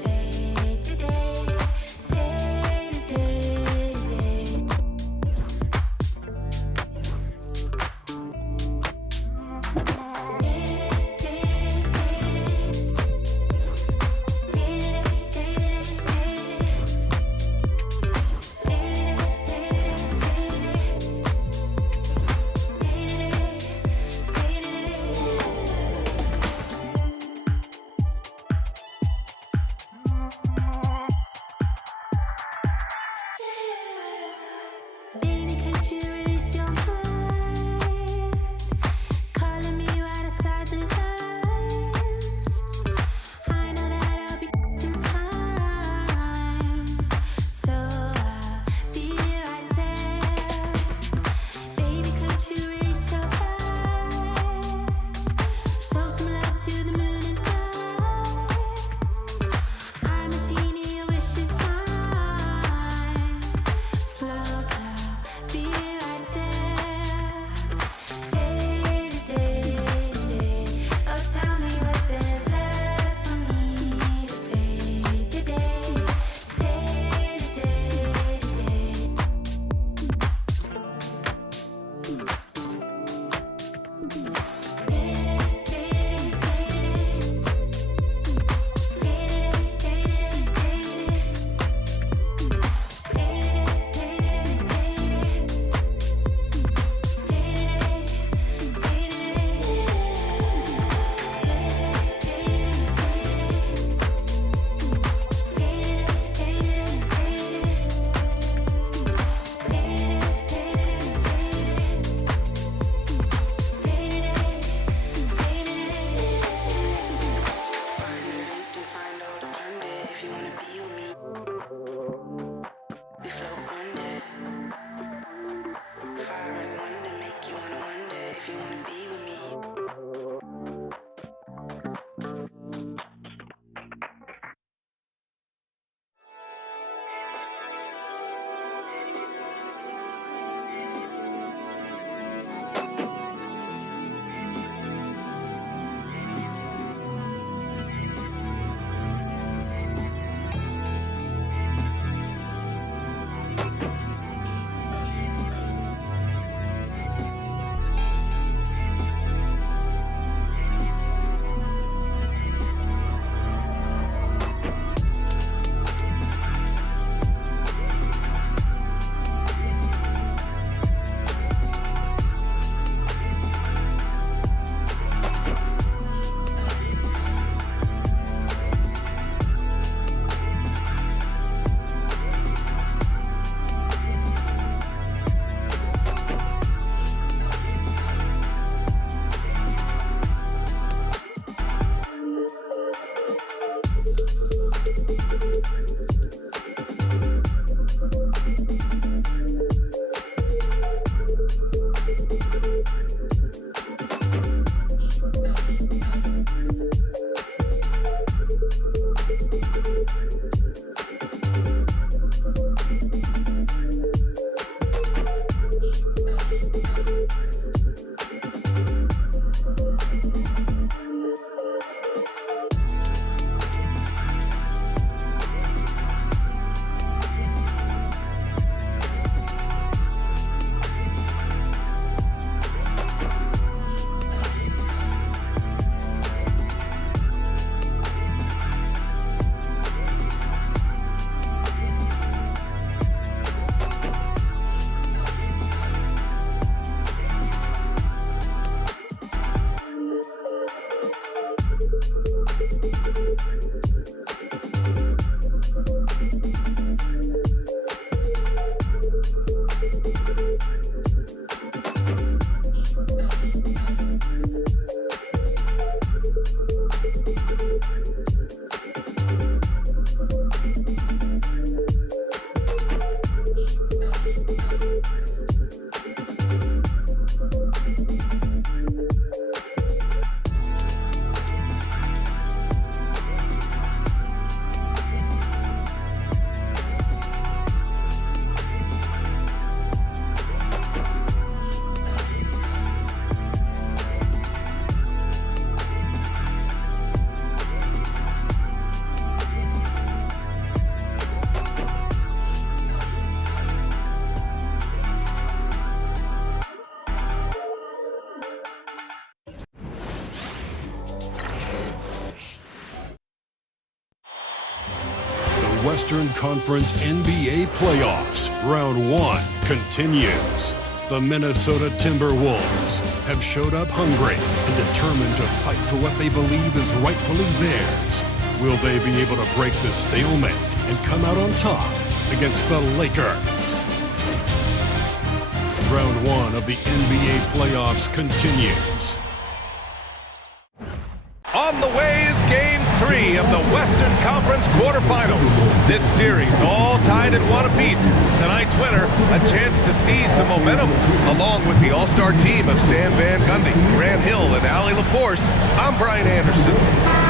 Say Western Conference NBA playoffs. Round 1 continues. The Minnesota Timberwolves have showed up hungry and determined to fight for what they believe is rightfully theirs. Will they be able to break the stalemate and come out on top against the Lakers? Round 1 of the NBA playoffs continues. On the way is Game 3 of the Western Conference Quarterfinals. This series all tied at 1 apiece. Tonight's winner, a chance to see some momentum. Along with the all-star team of Stan Van Gundy, Grant Hill, and Allie LaForce, I'm Brian Anderson.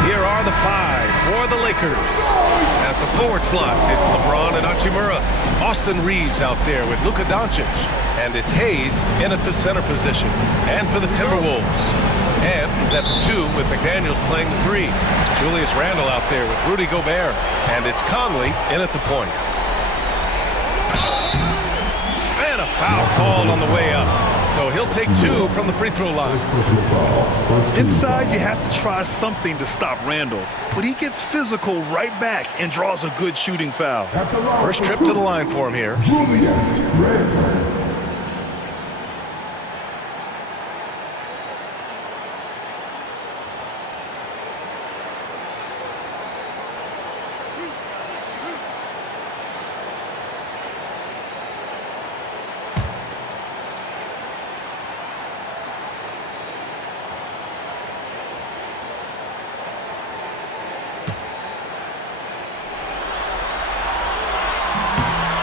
Here are the 5 for the Lakers. At the forward slots, it's LeBron and Hachimura. Austin Reeves out there with Luka Doncic. And it's Hayes in at the center position. And for the Timberwolves. And he's at the 2 with McDaniels playing the 3. Julius Randle out there with Rudy Gobert. And it's Conley in at the point. And a foul called on the way up. So he'll take 2 from the free throw line. Inside, you have to try something to stop Randle. But he gets physical right back and draws a good shooting foul. First trip to the line for him here. Julius Randle.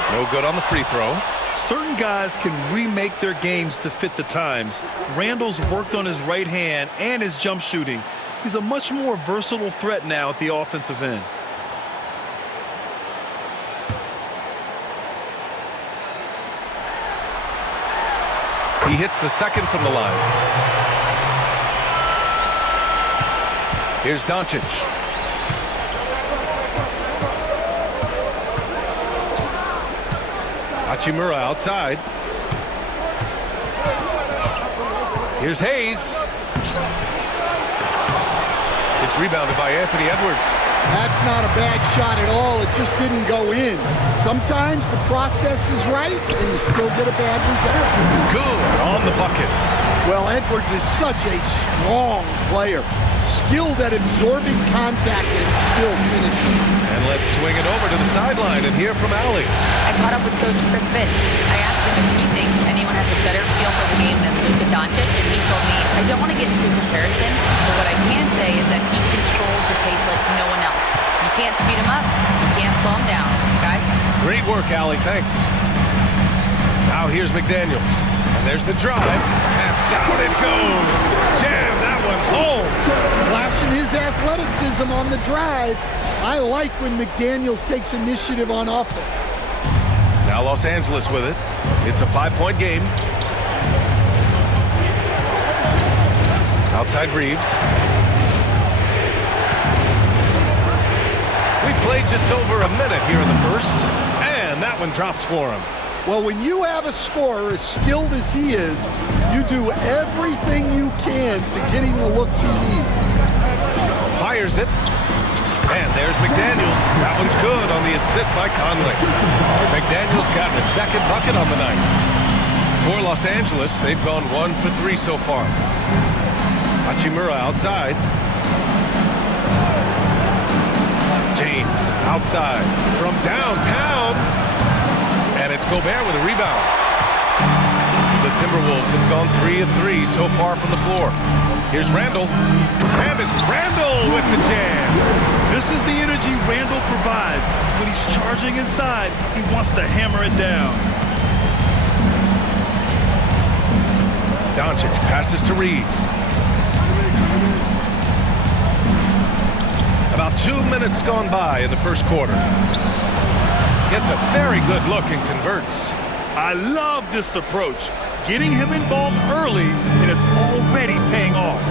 No good on the free throw. Certain guys can remake their games to fit the times. Randle's worked on his right hand and his jump shooting. He's a much more versatile threat now at the offensive end. He hits the second from the line. Here's Doncic. Hachimura outside. Here's Hayes. It's rebounded by Anthony Edwards. That's not a bad shot at all. It just didn't go in. Sometimes the process is right and you still get a bad result. Good on the bucket. Well, Edwards is such a strong player. Skilled at absorbing contact and still finishing. And let's swing it over to the sideline and hear from Allie. I caught up with Coach Chris Finch. I asked him if he thinks anyone has a better feel for the game than Luka Doncic, and he told me, I don't want to get into a comparison, but what I can say is that he controls the pace like no one else. You can't speed him up, you can't slow him down. Guys? Great work, Allie. Thanks. Now here's McDaniels. And there's the drive. And down it goes. Jam that one home. Flashing his athleticism on the drive. I like when McDaniels takes initiative on offense. Now Los Angeles with it. It's a 5-point game. Outside Reeves. We played just over a minute here in the first. And that one drops for him. Well, when you have a scorer as skilled as he is, you do everything you can to get him the looks he needs. Fires it. And there's McDaniels. That one's good on the assist by Conley. McDaniels got a second bucket on the night. For Los Angeles, they've gone 1 for 3 so far. Hachimura outside. James outside from downtown. And it's Gobert with a rebound. The Timberwolves have gone 3 of 3 so far from the floor. Here's Randle. And it's Randle with the jam. This is the energy Randle provides. When he's charging inside, he wants to hammer it down. Doncic passes to Reeves. About 2 minutes gone by in the first quarter. Gets a very good look and converts. I love this approach. Getting him involved early, and it's already paying off.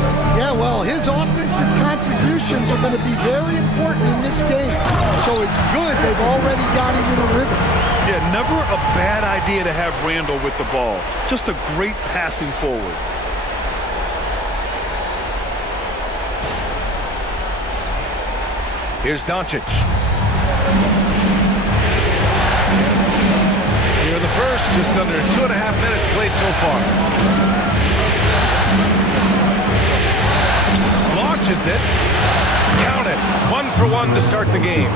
Yeah, well, his offensive contributions are going to be very important in this game. So it's good they've already got him in a rhythm. Yeah, never a bad idea to have Randle with the ball. Just a great passing forward. Here's Doncic. first, just under 2.5 minutes played so far. Launches it. Count it. 1 for 1 to start the game.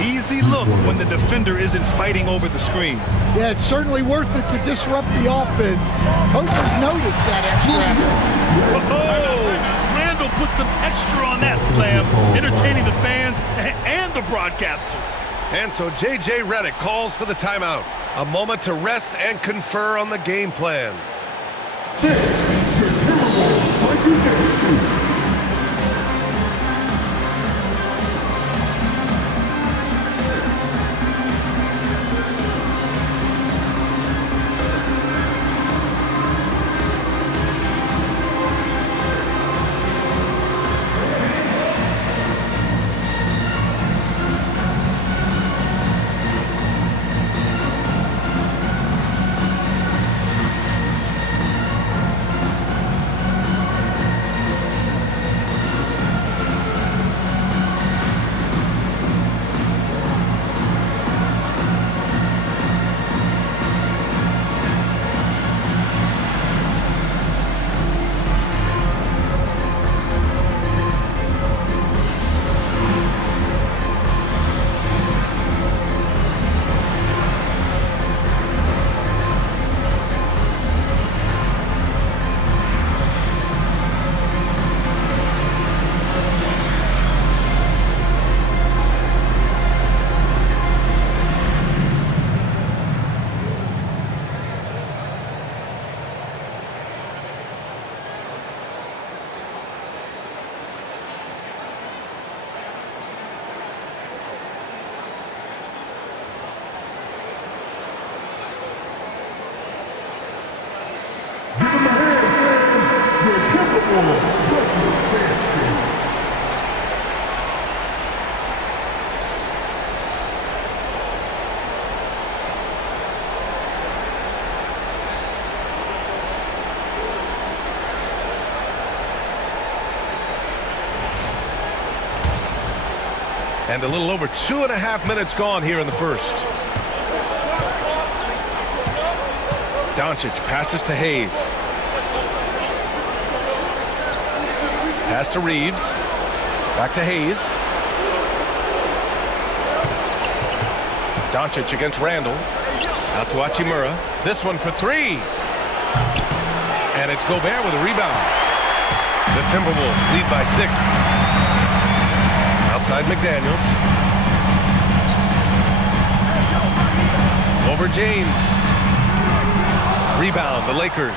Easy look when the defender isn't fighting over the screen. Yeah, it's certainly worth it to disrupt the offense. Coaches notice that extra effort. Oh, Randle put some extra on that slam, entertaining the fans and the broadcasters. And so J.J. Redick calls for the timeout. A moment to rest and confer on the game plan. This is your Timberwolves by And a little over 2.5 minutes gone here in the first. Doncic passes to Hayes. Pass to Reeves. Back to Hayes. Doncic against Randle. Out to Hachimura. This one for 3. And it's Gobert with a rebound. The Timberwolves lead by 6. Outside McDaniels. Over James. Rebound, the Lakers.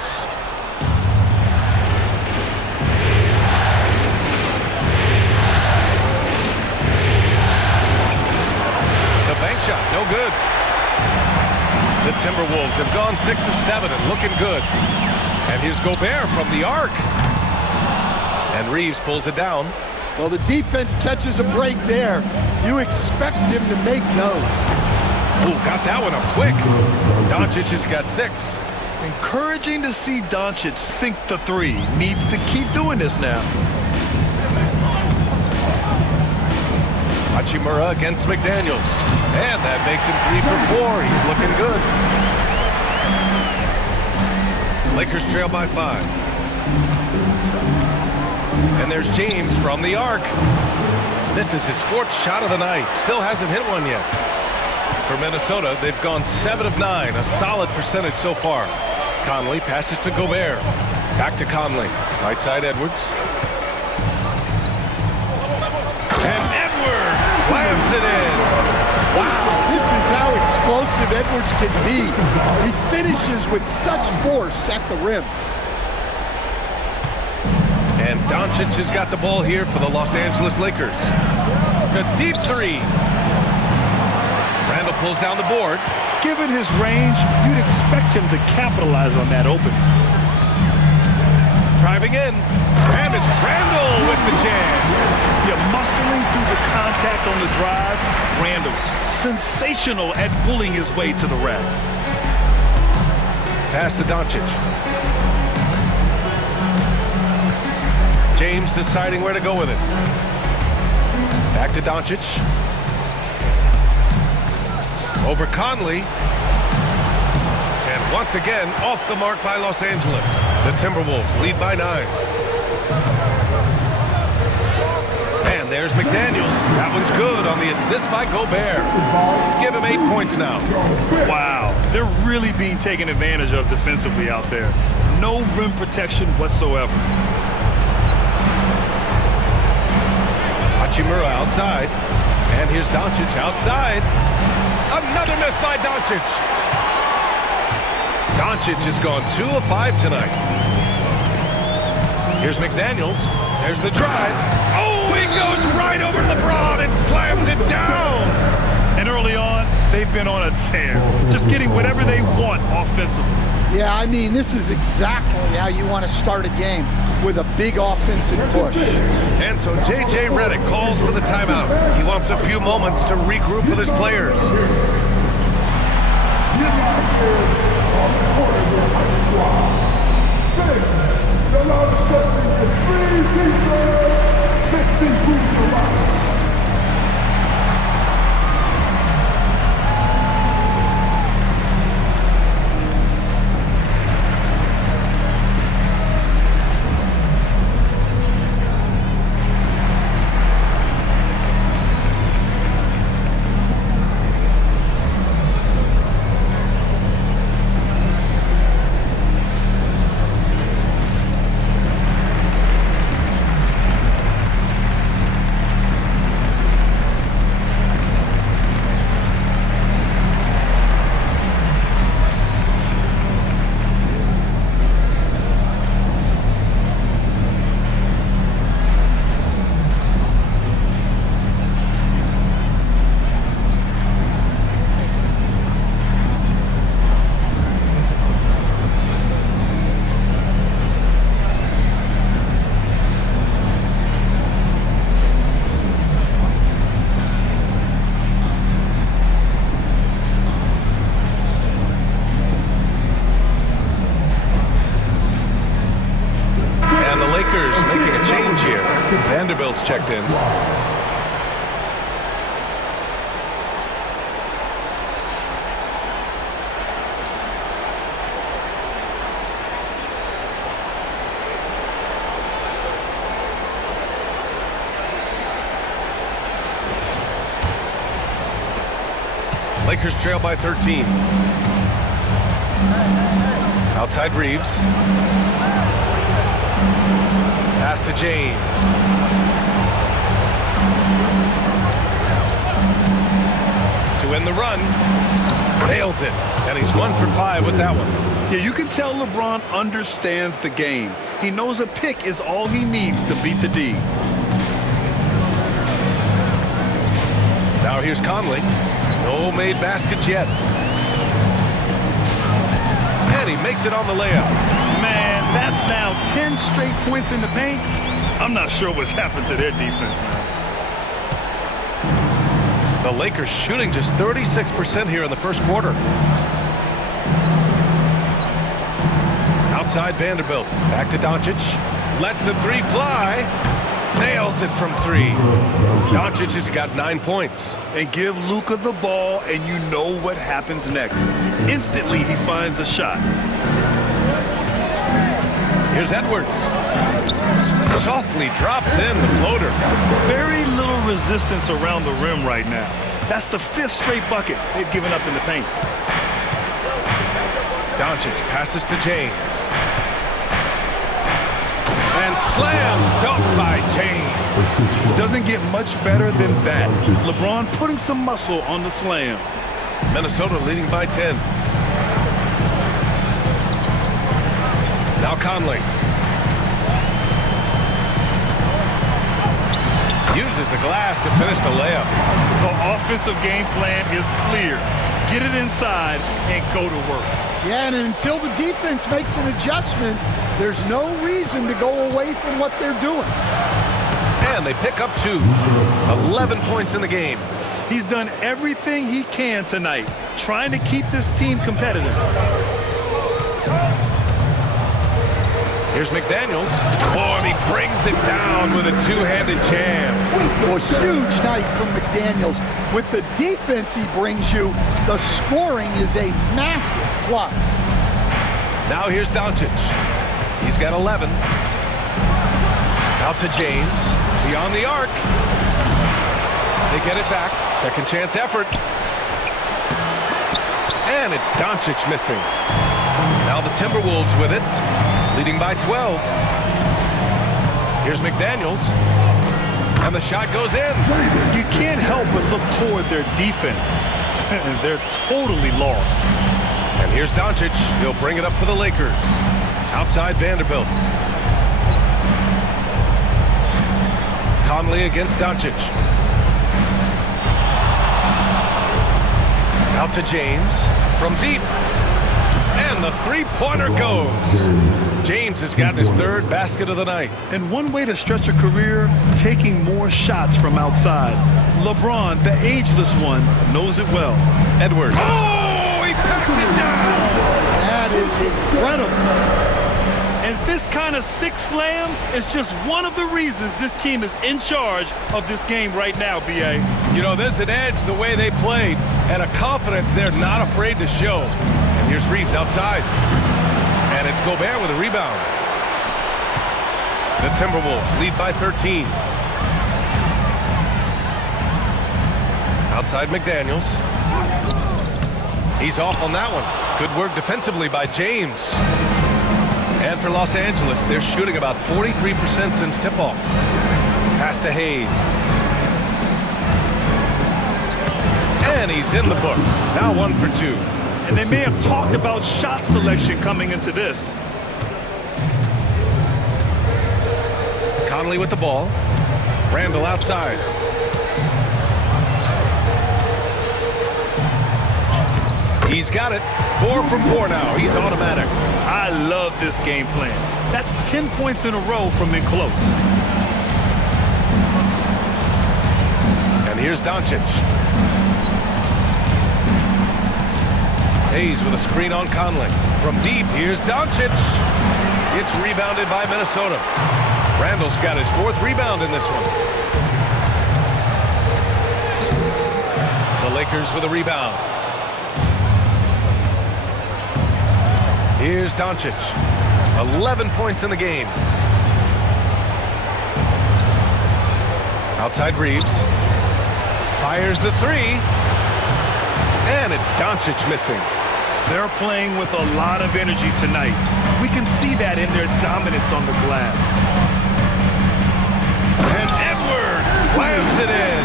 The bank shot, no good. The Timberwolves have gone 6 of 7 and looking good. And here's Gobert from the arc. And Reeves pulls it down. Well, the defense catches a break there. You expect him to make those. Ooh, got that one up quick. Doncic has got 6. Encouraging to see Doncic sink the 3. Needs to keep doing this now. Hachimura against McDaniels. And that makes him 3 for 4. He's looking good. Lakers trail by 5. And there's James from the arc. This is his 4th shot of the night. Still hasn't hit one yet. For Minnesota, they've gone 7 of 9, a solid percentage so far. Conley passes to Gobert. Back to Conley. Right side Edwards. And Edwards slams it in. Wow, this is how explosive Edwards can be. He finishes with such force at the rim. And Doncic has got the ball here for the Los Angeles Lakers. The deep 3. Randle pulls down the board. Given his range, you'd expect him to capitalize on that opening. Driving in. And it's Randle with the jam. You're muscling through the contact on the drive. Randle, sensational at pulling his way to the rack. Pass to Doncic. James deciding where to go with it. Back to Doncic. Over Conley. Once again, off the mark by Los Angeles. The Timberwolves lead by 9. And there's McDaniels. That one's good on the assist by Gobert. Give him 8 points now. Wow, they're really being taken advantage of defensively out there. No rim protection whatsoever. Hachimura outside. And here's Doncic outside. Another miss by Doncic. Doncic has gone 2 of 5 tonight. Here's McDaniels. There's the drive. Oh, he goes right over LeBron and slams it down. And early on, they've been on a tear. Just getting whatever they want offensively. Yeah, I mean, this is exactly how you want to start a game, with a big offensive push. And so J.J. Redick calls for the timeout. He wants a few moments to regroup with his players. Vanderbilt's checked in. Lakers trail by 13. Outside Reeves. Pass to James. To end the run. Nails it. And he's 1 for 5 with that one. Yeah, you can tell LeBron understands the game. He knows a pick is all he needs to beat the D. Now here's Conley. No made baskets yet. And he makes it on the layup. Man, that's now 10 straight points in the paint. I'm not sure what's happened to their defense, man. The Lakers shooting just 36% here in the first quarter. Outside Vanderbilt. Back to Doncic. Lets the three fly. Nails it from 3. Doncic has got 9 points. And give Luka the ball, and you know what happens next. Instantly, he finds the shot. Here's Edwards. Softly drops in the floater. Very little resistance around the rim right now. That's the 5th straight bucket they've given up in the paint. Doncic passes to James. And slam dunk by James. Doesn't get much better than that. LeBron putting some muscle on the slam. Minnesota leading by 10. Now Conley. Uses the glass to finish the layup. The offensive game plan is clear. Get it inside and go to work. Yeah, and until the defense makes an adjustment, there's no reason to go away from what they're doing. And they pick up 2. 11 points in the game. He's done everything he can tonight, trying to keep this team competitive. Here's McDaniels. Oh, and he brings it down with a two-handed jam. Well, huge night from McDaniels. With the defense he brings you, the scoring is a massive plus. Now here's Doncic. He's got 11. Out to James. Beyond the arc. They get it back. Second chance effort. And it's Doncic missing. Now the Timberwolves with it. Leading by 12. Here's McDaniels. And the shot goes in. You can't help but look toward their defense. They're totally lost. And here's Doncic. He'll bring it up for the Lakers. Outside Vanderbilt. Conley against Doncic. Out to James. From deep. And the three-pointer goes. James has gotten his third basket of the night. And one way to stretch a career, taking more shots from outside. LeBron, the ageless one, knows it well. Edwards. Oh, he packs it down. That is incredible. And this kind of six slam is just one of the reasons this team is in charge of this game right now, B.A. You know, there's an edge the way they played and a confidence they're not afraid to show. And here's Reeves outside. And it's Gobert with a rebound. The Timberwolves lead by 13. Outside McDaniels. He's off on that one. Good work defensively by James. And for Los Angeles, they're shooting about 43% since tip-off. Pass to Hayes. And he's in the books. Now 1 for 2. And they may have talked about shot selection coming into this. Conley with the ball. Randle outside. He's got it. 4 for 4 now. He's automatic. I love this game plan. That's 10 points in a row from in close. And here's Doncic. Hayes with a screen on Conley. From deep, here's Doncic. It's rebounded by Minnesota. Randle's got his 4th rebound in this one. The Lakers with a rebound. Here's Doncic. 11 points in the game. Outside Reeves. Fires the 3. And it's Doncic missing. They're playing with a lot of energy tonight. We can see that in their dominance on the glass. And Edwards slams it in.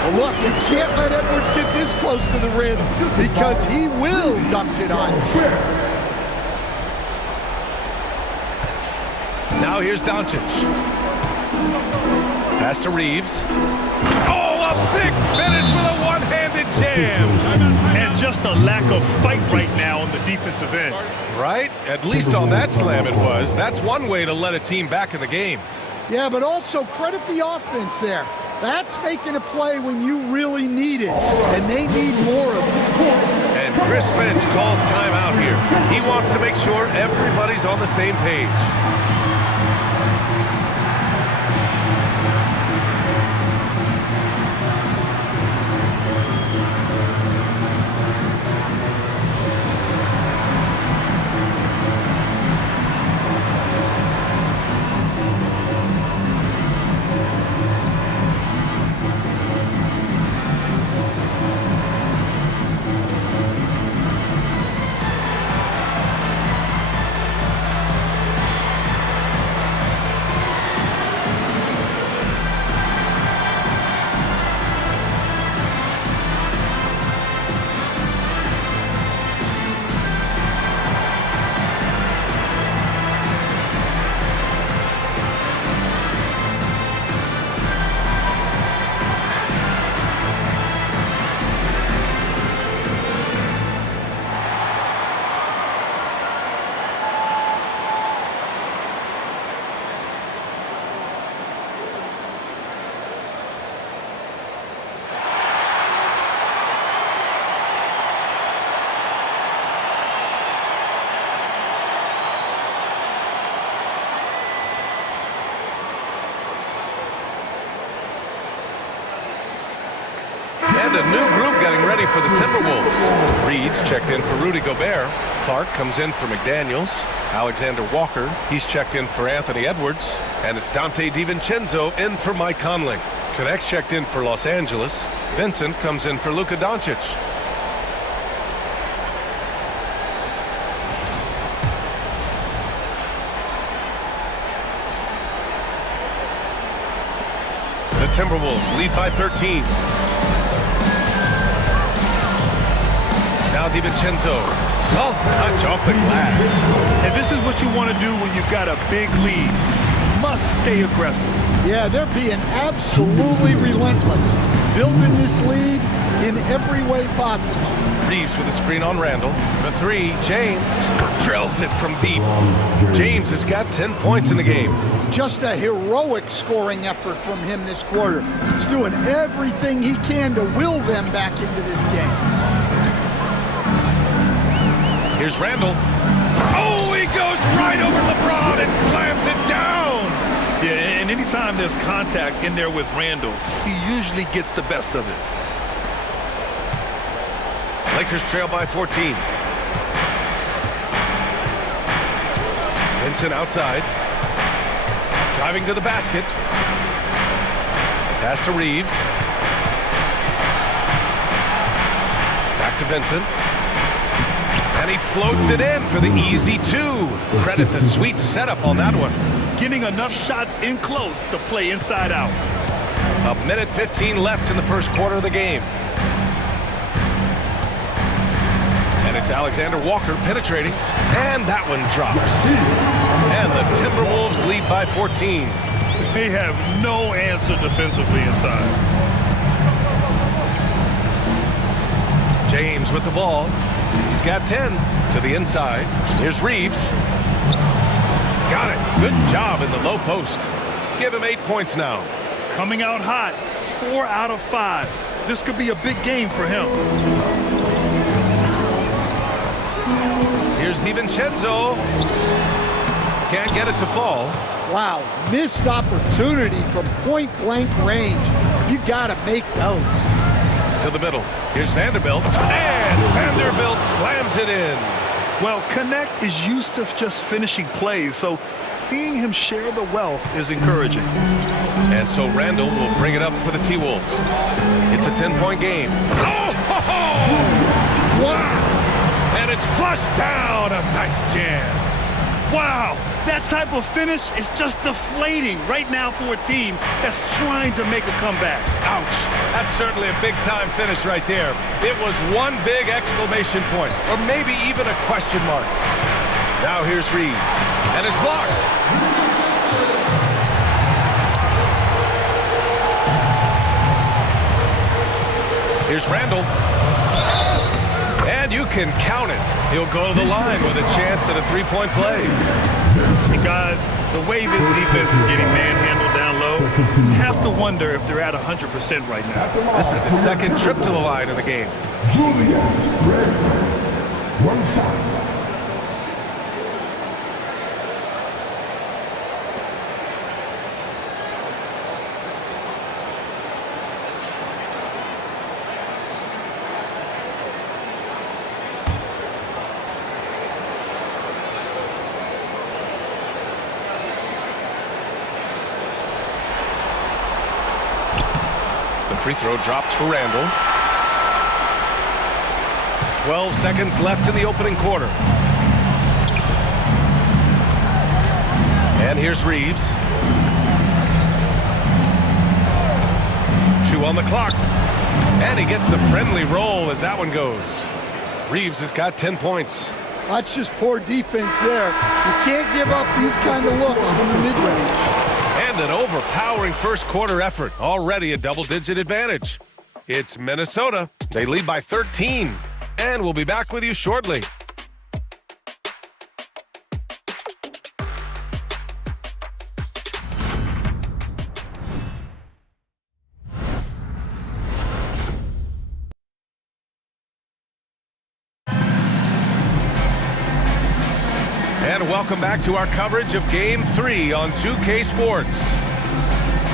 Well, look, you can't let Edwards get this close to the rim because he will dunk it on you. Now here's Doncic. Pass to Reeves. Oh, a big finish with a one-handed jam. And just a lack of fight right now on the defensive end. Right? At least on that slam it was. That's one way to let a team back in the game. Yeah, but also credit the offense there. That's making a play when you really need it, and they need more of it. And Chris Finch calls timeout here. He wants to make sure everybody's on the same page. And a new group getting ready ready for the Timberwolves. Reed's checked in for Rudy Gobert. Clark comes in for McDaniels. Alexander Walker, he's checked in for Anthony Edwards. And it's Dante DiVincenzo in for Mike Conley. Connect's checked in for Los Angeles. Vincent comes in for Luka Doncic. The Timberwolves lead by 13. Now DiVincenzo, soft touch off the glass. And this is what you want to do when you've got a big lead. Must stay aggressive. Yeah, they're being absolutely relentless, building this lead in every way possible. Reeves with a screen on Randle. For three, James drills it from deep. James has got 10 points in the game. Just a heroic scoring effort from him this quarter. He's doing everything he can to will them back into this game. Here's Randle. Oh, he goes right over LeBron and slams it down. Yeah, and anytime there's contact in there with Randle, he usually gets the best of it. Lakers trail by 14. Vincent outside. Driving to the basket. Pass to Reeves. Back to Vincent. And he floats it in for the easy two. Credit the sweet setup on that one. Getting enough shots in close to play inside out. A minute 15 left in the first quarter of the game. And it's Alexander Walker penetrating. And that one drops. And the Timberwolves lead by 14. They have no answer defensively inside. James with the ball. He's got 10 to the inside. Here's Reeves. Got it. Good job in the low post. Give him 8 points now. Coming out hot. 4 out of 5. This could be a big game for him. Here's DiVincenzo. Can't get it to fall. Wow, missed opportunity from point-blank range. You got to make those. To the middle. Here's Vanderbilt. And Vanderbilt slams it in. Well, Connect is used to just finishing plays, so seeing him share the wealth is encouraging. And so Randle will bring it up for the T-Wolves. It's a 10-point game. Oh! Wow! And it's flushed down. A nice jam. Wow, that type of finish is just deflating right now for a team that's trying to make a comeback. Ouch. That's certainly a big-time finish right there. It was one big exclamation point, or maybe even a question mark. Now here's Reeves, and it's blocked. Here's Randle. And you can count it. He'll go to the line with a chance at a three-point play. Hey guys, the way this defense is getting manhandled down low, you have to wonder if they're at 100% right now. This is his second trip to the line in the game. Julius Randle. One foul. Free throw drops for Randle. 12 seconds left in the opening quarter. And here's Reeves. 2 on the clock. And he gets the friendly roll as that one goes. Reeves has got 10 points. That's just poor defense there. You can't give up these kind of looks from the mid-range. And an overpowering first quarter effort. Already a double-digit advantage. It's Minnesota. They lead by 13. And we'll be back with you shortly. And welcome back to our coverage of Game 3 on 2K Sports.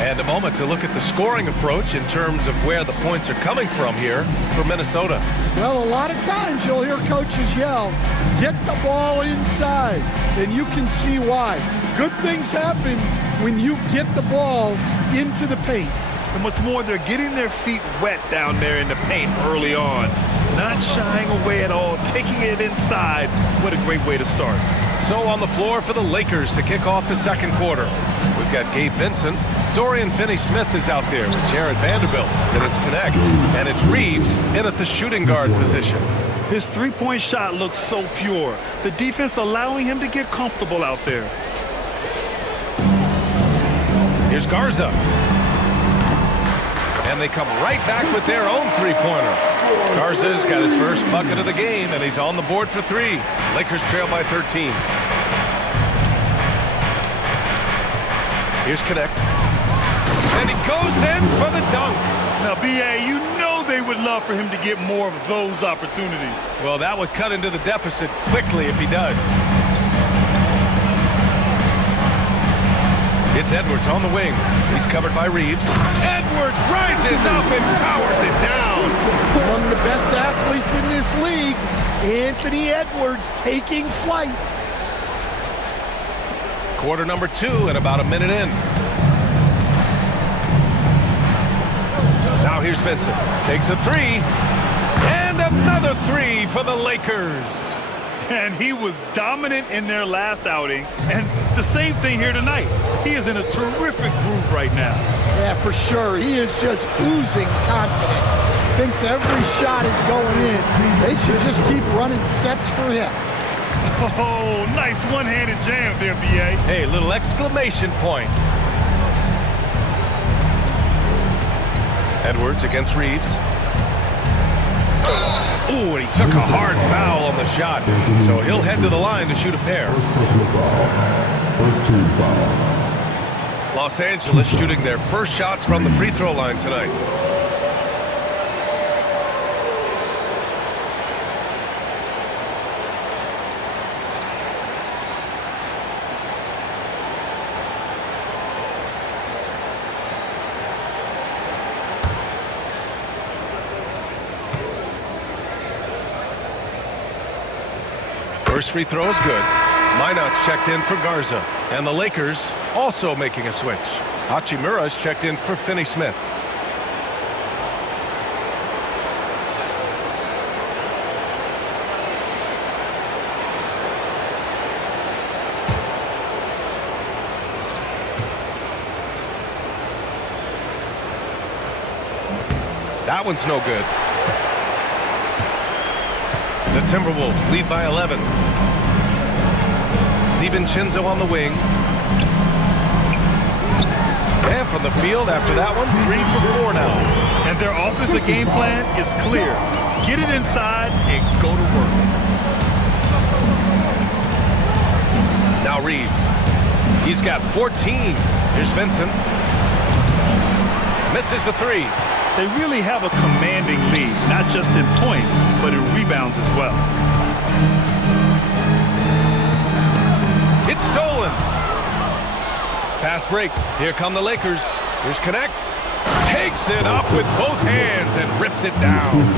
And a moment to look at the scoring approach in terms of where the points are coming from here for Minnesota. Well, a lot of times you'll hear coaches yell, get the ball inside, and you can see why. Good things happen when you get the ball into the paint. And what's more, they're getting their feet wet down there in the paint early on. Not shying away at all, taking it inside. What a great way to start. So on the floor for the Lakers to kick off the second quarter. We've got Gabe Vincent. Dorian Finney-Smith is out there with Jared Vanderbilt. And it's Connect. And it's Reeves in at the shooting guard position. His three-point shot looks so pure. The defense allowing him to get comfortable out there. Here's Garza. And they come right back with their own three-pointer. Garza's got his first bucket of the game, and he's on the board for 3. Lakers trail by 13. Here's Connect. And he goes in for the dunk. Now, B.A., you know they would love for him to get more of those opportunities. Well, that would cut into the deficit quickly if he does. It's Edwards on the wing. He's covered by Reeves. Edwards rises up and powers it down. Among the best athletes in this league, Anthony Edwards taking flight. Quarter number 2 and about a minute in. Now here's Vincent. Takes a 3. And another 3 for the Lakers. And he was dominant in their last outing. And the same thing here tonight. He is in a terrific groove right now. Yeah, for sure. He is just oozing confidence. Thinks every shot is going in. They should just keep running sets for him. Oh, nice one-handed jam there, B.A. Hey, little exclamation point. Edwards against Reeves. Ooh, and he took a hard foul on the shot. So he'll head to the line to shoot a pair. First team foul. Los Angeles shooting their first shots from the free throw line tonight. First free throw is good. Minot's checked in for Garza. And the Lakers also making a switch. Hachimura's checked in for Finney-Smith. That one's no good. The Timberwolves lead by 11. DiVincenzo on the wing. And from the field after that one, 3 for 4 now. And their offensive game plan is clear. Get it inside and go to work. Now Reeves. He's got 14. Here's Vincent. Misses the 3. They really have a commanding lead, not just in points, but in rebounds as well. It's stolen. Fast break. Here come the Lakers. Here's Connect. Takes it up with both hands and rips it down.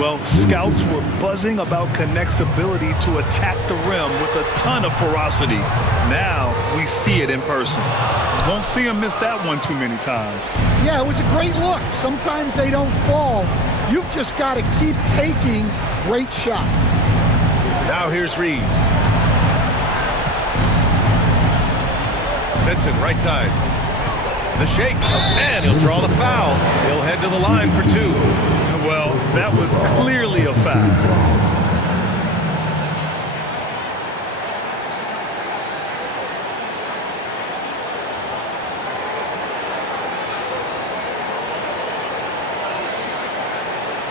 Well, scouts were buzzing about Connect's ability to attack the rim with a ton of ferocity. Now we see it in person. Won't see him miss that one too many times. Yeah, it was a great look. Sometimes they don't fall. You've just got to keep taking great shots. Now here's Reeves. Vincent, right side. The shake, and he'll draw the foul. He'll head to the line for 2. Well, that was clearly a foul.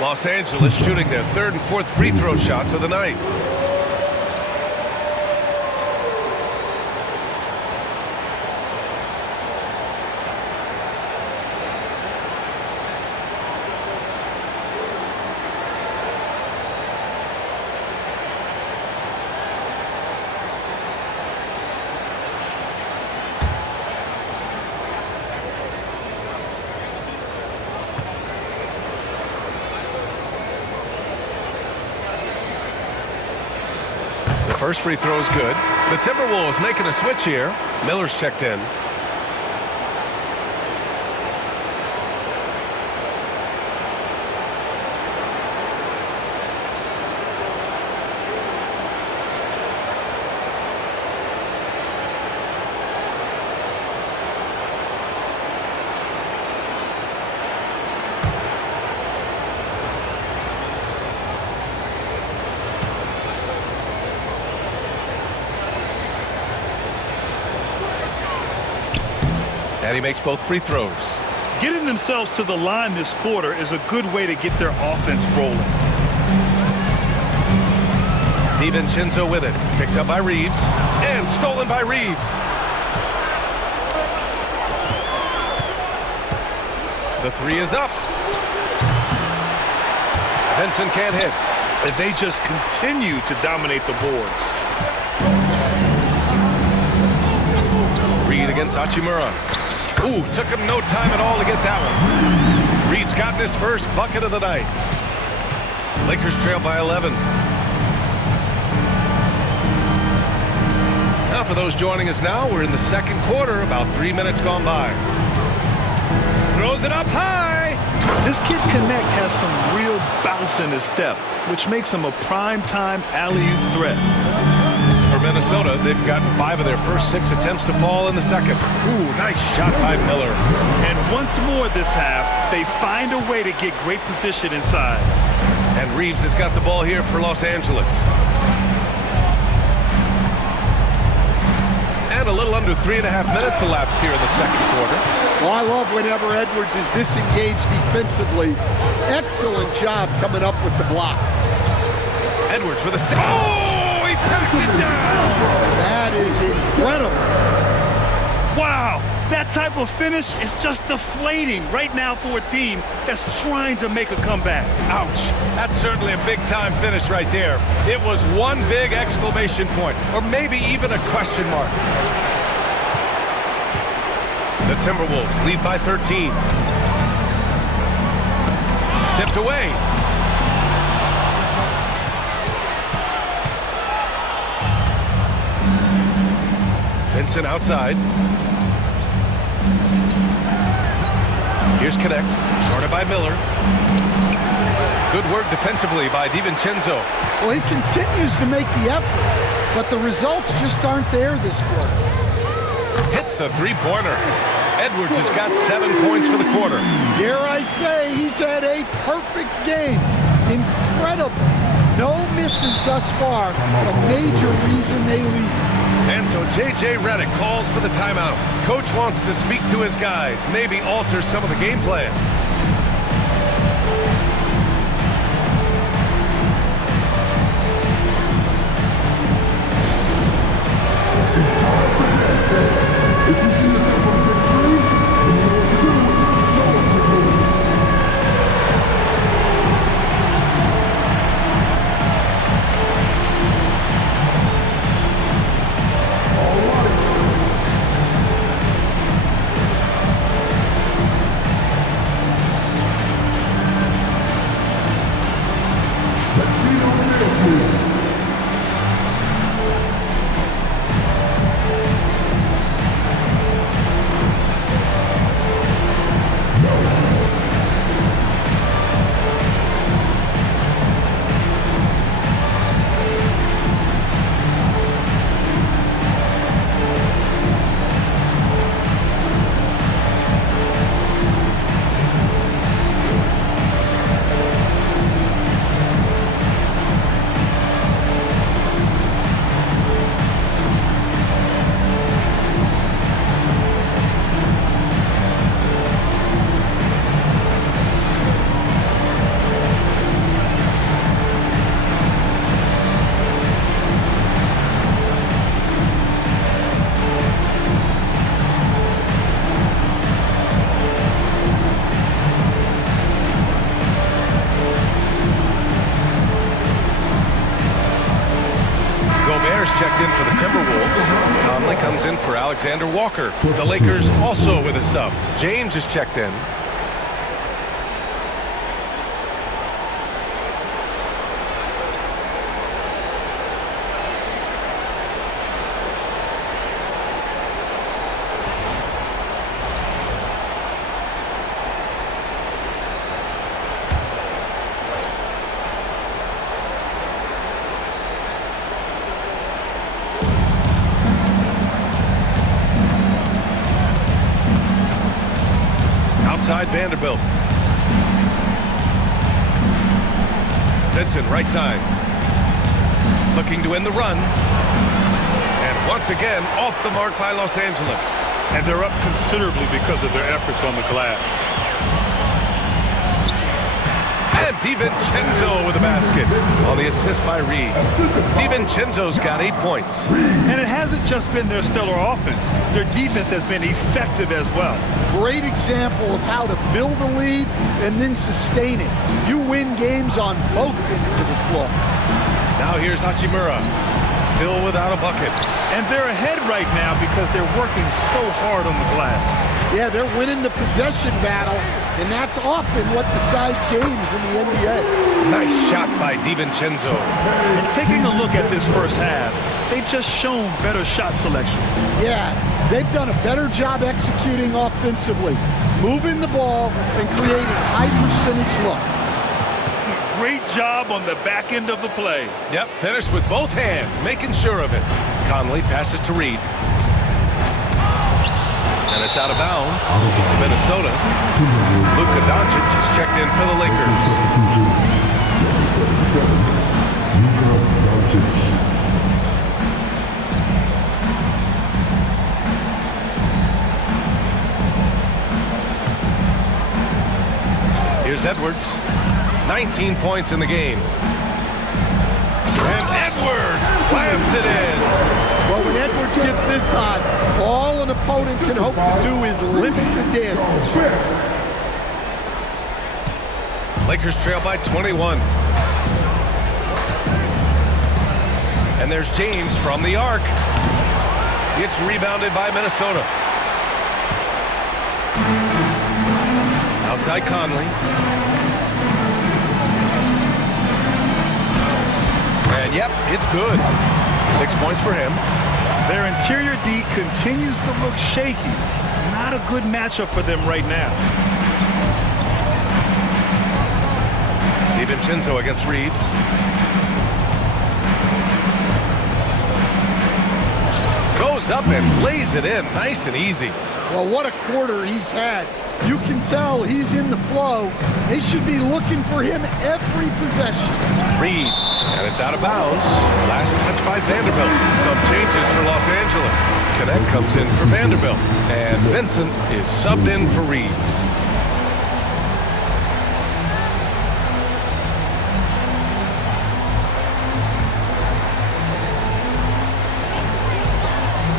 Los Angeles shooting their 3rd and 4th free throw shots of the night. First free throw is good. The Timberwolves making a switch here. Miller's checked in. And he makes both free throws. Getting themselves to the line this quarter is a good way to get their offense rolling. DiVincenzo with it. Picked up by Reeves. And stolen by Reeves. The three is up. Vincent can't hit. And they just continue to dominate the boards. Reed against Hachimura. Ooh, took him no time at all to get that one. Reed's gotten his first bucket of the night. Lakers trail by 11. Now for those joining us now, we're in the second quarter, about 3 minutes gone by. Throws it up high. This kid Connect has some real bounce in his step, which makes him a prime-time alley-oop threat. For Minnesota, they've gotten 5 of their first 6 attempts to fall in the second. Ooh, nice shot by Miller. And once more this half, they find a way to get great position inside. And Reeves has got the ball here for Los Angeles. And a little under 3.5 minutes elapsed here in the second quarter. Well, I love whenever Edwards is disengaged defensively. Excellent job coming up with the block. Edwards with a step. Oh, he packs it down. That is incredible. Wow, that type of finish is just deflating right now for a team that's trying to make a comeback. Ouch. That's certainly a big-time finish right there. It was one big exclamation point, or maybe even a question mark. The Timberwolves lead by 13. Tipped away. Vincent outside. Here's Connect. Started by Miller. Good work defensively by DiVincenzo. Well, he continues to make the effort, but the results just aren't there this quarter. Hits a three-pointer. Edwards has got 7 points for the quarter. Dare I say, he's had a perfect game. Incredible. No misses thus far. A major reason they lead. And so J.J. Redick calls for the timeout. Coach wants to speak to his guys, maybe alter some of the game plan. Checked in for the Timberwolves. Conley comes in for Alexander Walker. The Lakers also with a sub. James is checked in. inside Vanderbilt. Vincent, right side. Looking to end the run. And once again, off the mark by Los Angeles. And they're up considerably because of their efforts on the glass. And DiVincenzo with a basket on the assist by Reed. DiVincenzo's got 8 points. And it hasn't just been their stellar offense. Their defense has been effective as well. Great example of how to build a lead and then sustain it. You win games on both ends of the floor. Now here's Hachimura, still without a bucket. And they're ahead right now because they're working so hard on the glass. Yeah, they're winning the possession battle, and that's often what decides games in the NBA. Nice shot by DiVincenzo. And taking a look at this first half, they've just shown better shot selection. Yeah, they've done a better job executing offensively, moving the ball and creating high percentage looks. Great job on the back end of the play. Yep, finished with both hands, making sure of it. Conley passes to Reed. And it's out of bounds to Minnesota. Luka Doncic is checked in for the Lakers. Here's Edwards. 19 points in the game. And Edwards slams it in. Well, when Edwards gets this hot, all an opponent can hope to do is limit the damage. Lakers trail by 21. And there's James from the arc. It's rebounded by Minnesota. Outside Conley. And yep, it's good. 6 points for him. Their interior D continues to look shaky. Not a good matchup for them right now. DiVincenzo against Reeves. Goes up and lays it in. Nice and easy. Well, what a quarter he's had. You can tell he's in the flow. They should be looking for him every possession. Reed, and it's out of bounds. Last touch by Vanderbilt. Some changes for Los Angeles. Cadet comes in for Vanderbilt. And Vincent is subbed in for Reeves.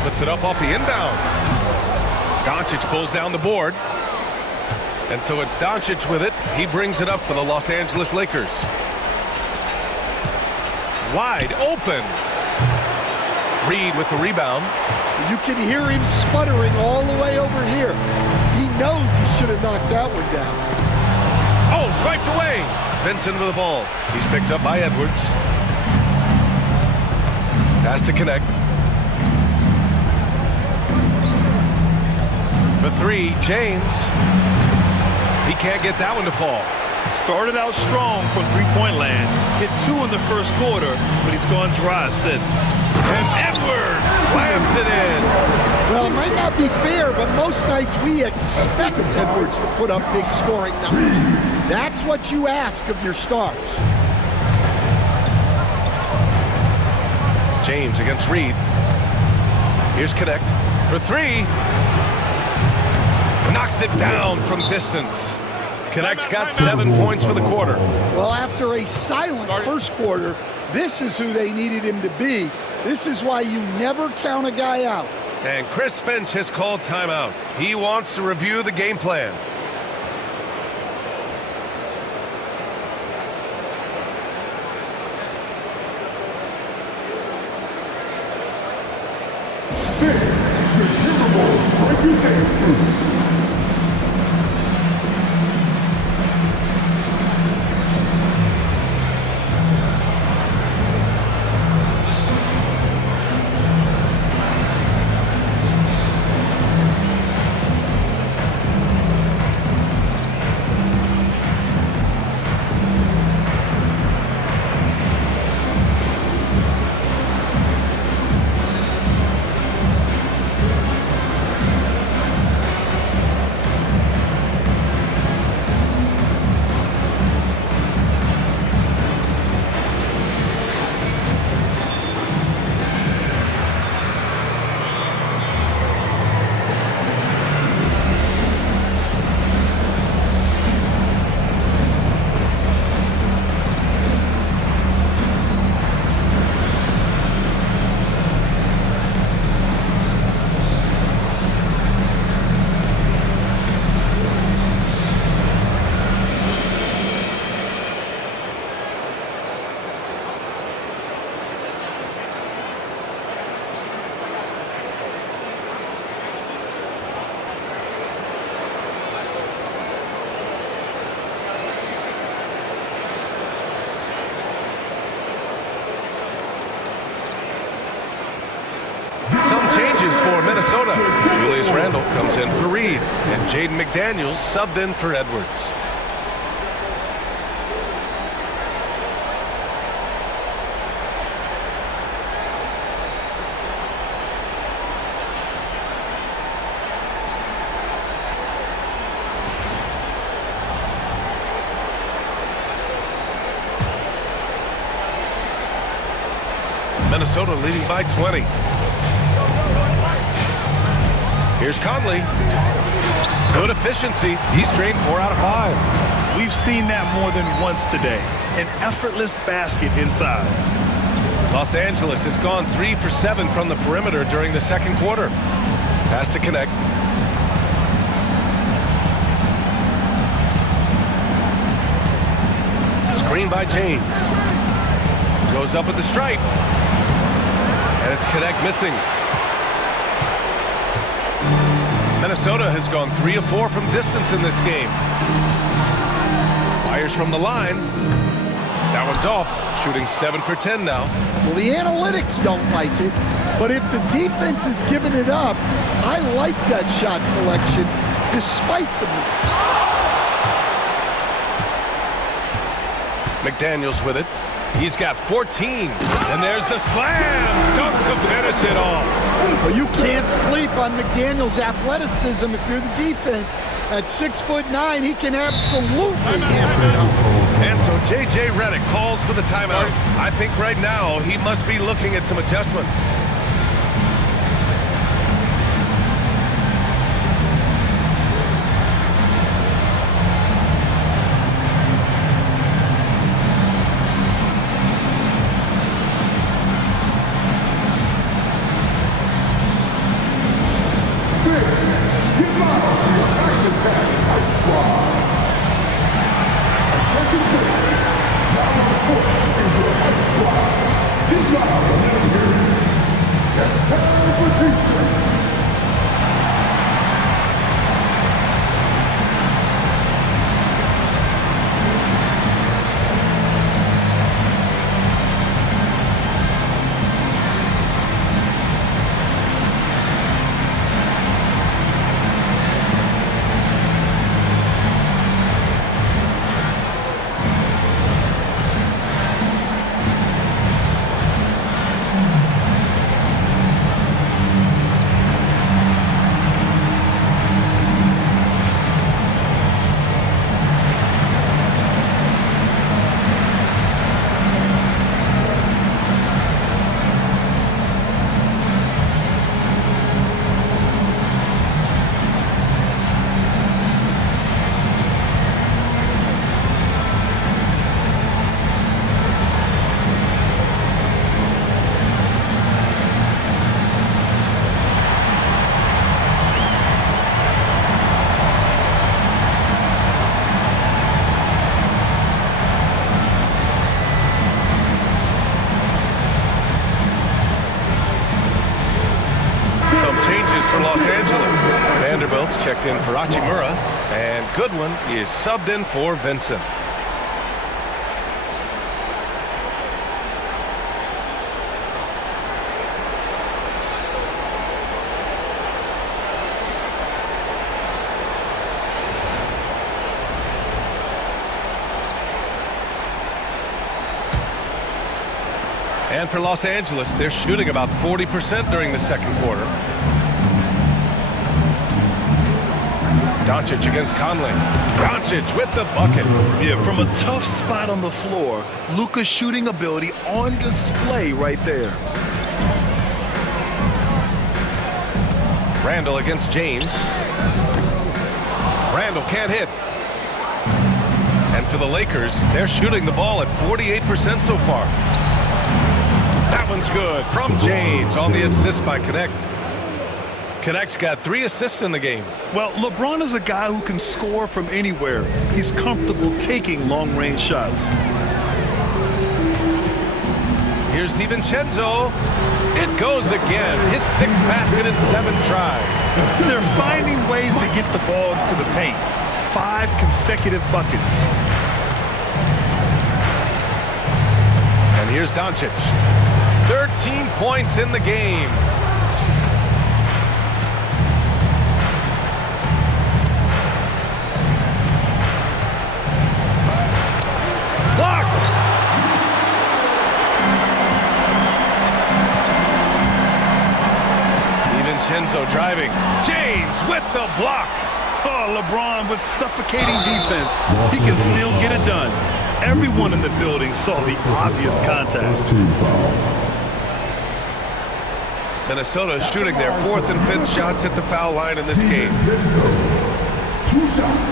Puts it up off the inbound. Doncic pulls down the board. And so it's Doncic with it. He brings it up for the Los Angeles Lakers. Wide open. Reed with the rebound. You can hear him sputtering all the way over here. He knows he should have knocked that one down. Oh, swiped away. Vincent with the ball. He's picked up by Edwards. Has to connect. For three, James. He can't get that one to fall. Started out strong from three-point land. Hit 2 in the first quarter, but he's gone dry since. And Edwards slams it in. Well, it might not be fair, but most nights we expect Edwards to put up big scoring numbers. That's what you ask of your stars. James against Reed. Here's Connect for three. Knocks it down from distance. Connect's got 7 points for the quarter. Well, after a silent first quarter, this is who they needed him to be. This is why you never count a guy out. And Chris Finch has called timeout. He wants to review the game plan. The Timberwolves breaking their Minnesota. Julius Randle comes in for Reed, and Jaden McDaniels subbed in for Edwards. Minnesota leading by 20. Here's Conley. Good efficiency. He's drained 4 out of 5. We've seen that more than once today. An effortless basket inside. Los Angeles has gone 3 for 7 from the perimeter during the second quarter. Pass to connect. Screen by James. Goes up at the stripe. And it's Connect missing. Minnesota has gone 3 of 4 from distance in this game. Fires from the line. That one's off. Shooting 7 for 10 now. Well, the analytics don't like it, but if the defense is giving it up, I like that shot selection despite the miss. McDaniels with it. He's got 14, and there's the slam dunk to finish it off. Well, you can't sleep on McDaniels' athleticism if you're the defense. At 6'9", he can absolutely hammer it home. And so J.J. Redick calls for the timeout. I think right now he must be looking at some adjustments. Checked in for Hachimura, and Goodwin is subbed in for Vincent. And for Los Angeles, they're shooting about 40% during the second quarter. Doncic against Conley. Doncic with the bucket. Yeah, from a tough spot on the floor, Luka's shooting ability on display right there. Randle against James. Randle can't hit. And for the Lakers, they're shooting the ball at 48% so far. That one's good from James on the assist by Connect. Connect's got 3 assists in the game. Well, LeBron is a guy who can score from anywhere. He's comfortable taking long-range shots. Here's DiVincenzo. It goes again. His 6th basket in 7 tries. They're finding ways to get the ball into the paint. 5 consecutive buckets. And here's Doncic. 13 points in the game. DiVincenzo driving. James with the block. Oh, LeBron with suffocating defense. He can still get it done. Everyone in the building saw the obvious contact. Minnesota shooting their 4th and 5th shots at the foul line in this game. 2 shots.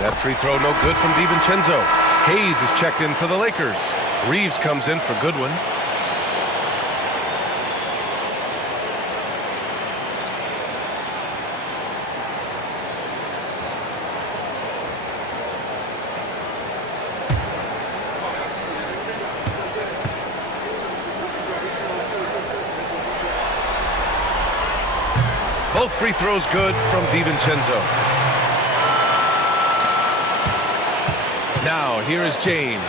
That free throw no good from DiVincenzo. Hayes is checked in for the Lakers. Reeves comes in for Goodwin. Both free throws good from DiVincenzo. Now, here is James.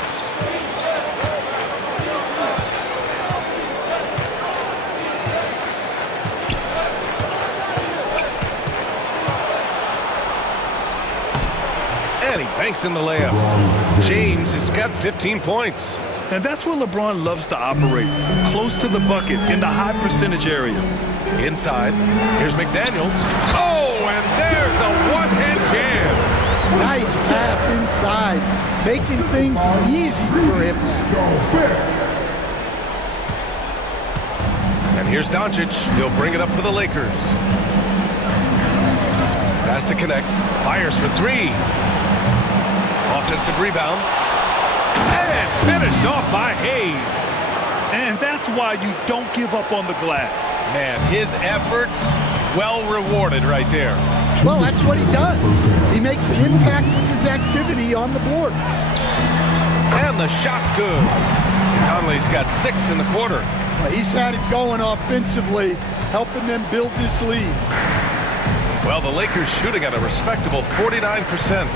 And he banks in the layup. James has got 15 points. And that's where LeBron loves to operate, close to the bucket in the high percentage area. Inside, here's McDaniels. Oh, and there's a one-hand jam. Nice pass inside, making things easy for him now. And here's Doncic. He'll bring it up for the Lakers. Pass to connect. Fires for 3. Offensive rebound. And finished off by Hayes. And that's why you don't give up on the glass. Man, his efforts well rewarded right there. Well, that's what he does. He makes an impact with his activity on the board. And the shot's good. Conley's got 6 in the quarter. Well, he's had it going offensively, helping them build this lead. Well, the Lakers shooting at a respectable 49%.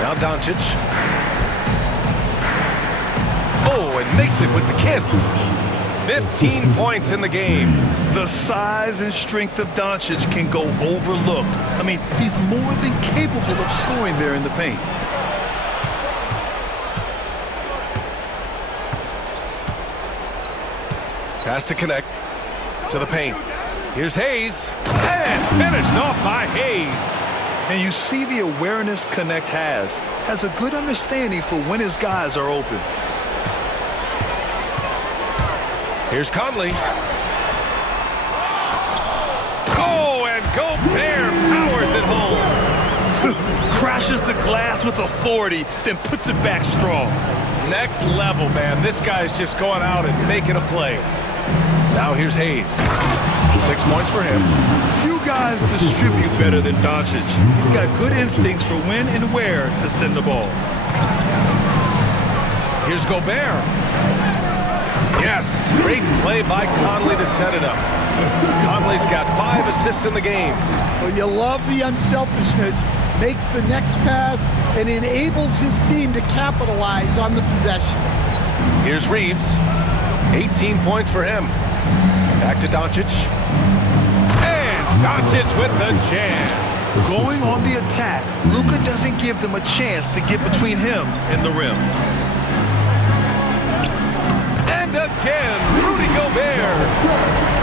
Now Doncic. Oh, and makes it with the kiss. 15 points in the game. The size and strength of Doncic can go overlooked. I mean, he's more than capable of scoring there in the paint. Pass to connect to the paint. Here's Hayes. And finished off by Hayes. And you see the awareness Connect has a good understanding for when his guys are open. Here's Conley. Oh, and Gobert powers it home. Crashes the glass with authority, then puts it back strong. Next level, man. This guy's just going out and making a play. Now here's Hayes. 6 points for him. Few guys distribute better than Doncic. He's got good instincts for when and where to send the ball. Here's Gobert. Yes, great play by Conley to set it up. Conley's got 5 assists in the game. Well, you love the unselfishness, makes the next pass, and enables his team to capitalize on the possession. Here's Reeves. 18 points for him. Back to Doncic. And Doncic with the jam. Going on the attack, Luka doesn't give them a chance to get between him and the rim. And again, Rudy Gobert.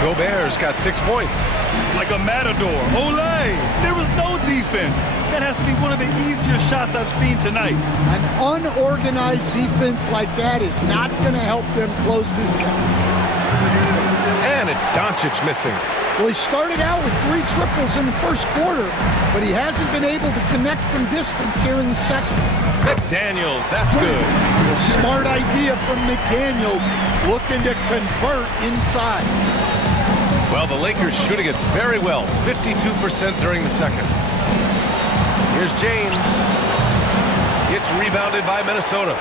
Gobert's got 6 points. Like a matador. Olay! There was no defense. That has to be one of the easier shots I've seen tonight. An unorganized defense like that is not going to help them close this deficit. And it's Doncic missing. Well, he started out with 3 triples in the first quarter, but he hasn't been able to connect from distance here in the second. McDaniels, that's good. A smart idea from McDaniels, looking to convert inside. Well, the Lakers shooting it very well, 52% during the second. Here's James. It's rebounded by Minnesota.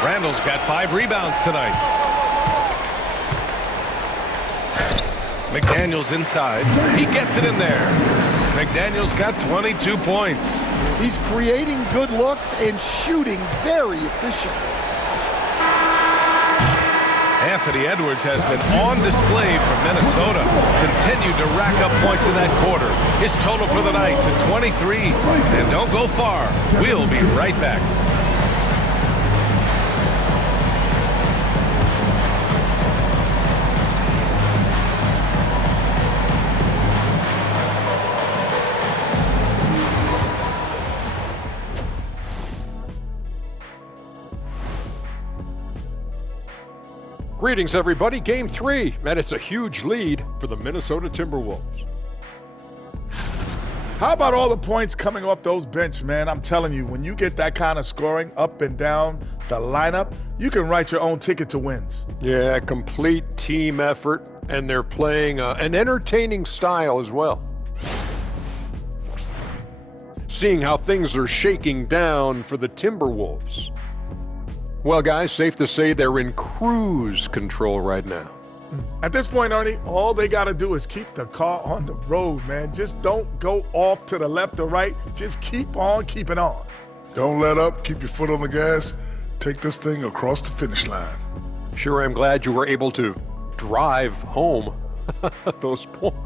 Randle's got 5 rebounds tonight. McDaniels inside. He gets it in there. McDaniel's got 22 points. He's creating good looks and shooting very efficiently. Anthony Edwards has been on display for Minnesota. Continued to rack up points in that quarter. His total for the night to 23. And don't go far. We'll be right back. Greetings, everybody. Game 3, and it's a huge lead for the Minnesota Timberwolves. How about all the points coming off those bench, man? I'm telling you, when you get that kind of scoring up and down the lineup, you can write your own ticket to wins. Yeah, complete team effort, and they're playing an entertaining style as well. Seeing how things are shaking down for the Timberwolves. Well, guys, safe to say they're in cruise control right now. At this point, Ernie, all they got to do is keep the car on the road, man. Just don't go off to the left or right. Just keep on keeping on. Don't let up. Keep your foot on the gas. Take this thing across the finish line. Sure, I'm glad you were able to drive home those points.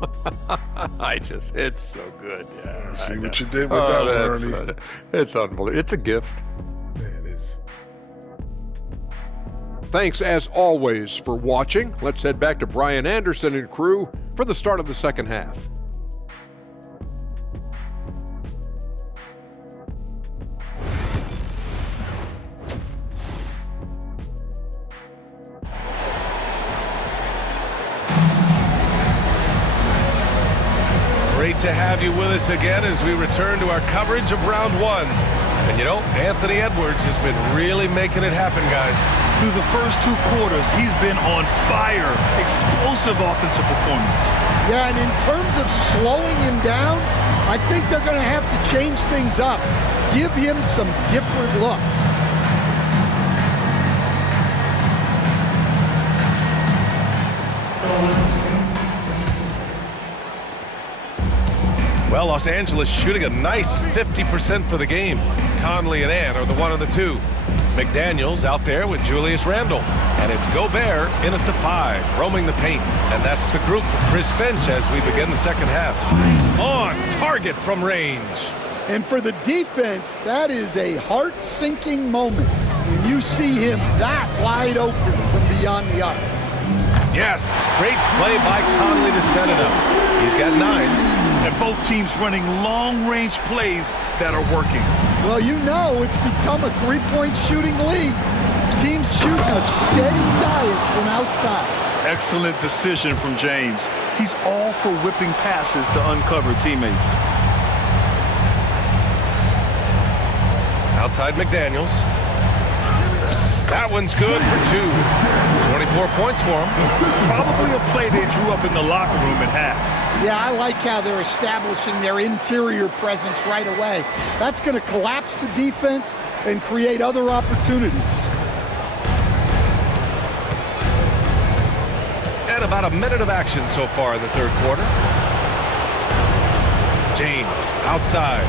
It's so good. Yeah, See what you did with that one, Ernie. It's unbelievable. It's a gift. Thanks, as always, for watching. Let's head back to Brian Anderson and crew for the start of the second half. Great to have you with us again as we return to our coverage of round 1. And you know, Anthony Edwards has been really making it happen, guys. Through the first 2 quarters, he's been on fire. Explosive offensive performance. Yeah, and in terms of slowing him down, I think they're going to have to change things up. Give him some different looks. Well, Los Angeles shooting a nice 50% for the game. Conley and Ann are the 1 of the 2. McDaniel's out there with Julius Randle. And it's Gobert in at the 5, roaming the paint. And that's the group for Chris Finch as we begin the second half. On target from range. And for the defense, that is a heart-sinking moment when you see him that wide open from beyond the arc. Yes, great play by Conley to set it up. He's got 9. And both teams running long-range plays that are working. Well, you know it's become a three-point shooting league. Teams shooting a steady diet from outside. Excellent decision from James. He's all for whipping passes to uncover teammates. Outside McDaniels. That one's good for 2. 24 points for him. Probably a play they drew up in the locker room at half. Yeah, I like how they're establishing their interior presence right away. That's going to collapse the defense and create other opportunities. And about a minute of action so far in the third quarter. James outside.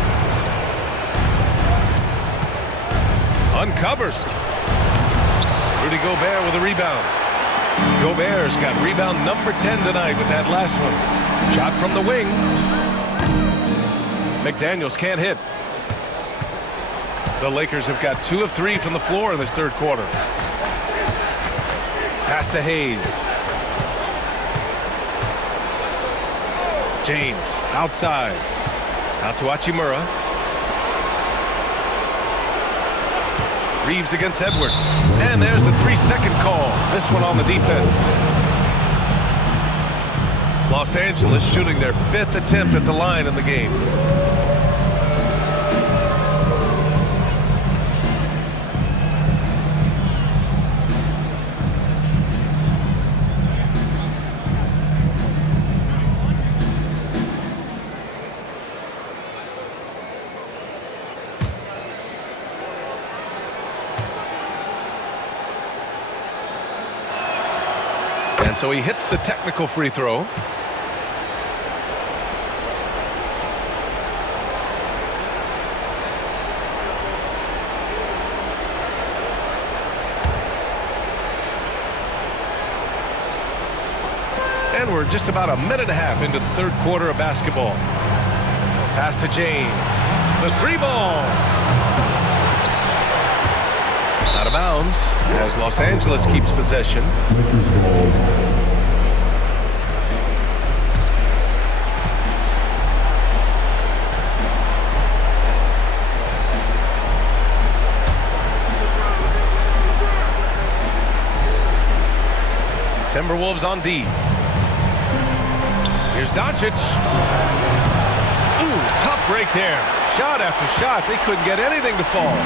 Uncovered. Rudy Gobert with a rebound. Gobert's got rebound number 10 tonight with that last one. Shot from the wing. McDaniels can't hit. The Lakers have got 2 of 3 from the floor in this third quarter. Pass to Hayes. James outside. Out to Hachimura. Reeves against Edwards. And there's a 3-second call. This one on the defense. Los Angeles shooting their 5th attempt at the line in the game. And so he hits the technical free throw. just about a minute and a half into the third quarter of basketball. Pass to James. The three ball. Out of bounds as Los Angeles keeps possession. Timberwolves on D. Here's Doncic. Ooh, tough break there. Shot after shot. They couldn't get anything to fall.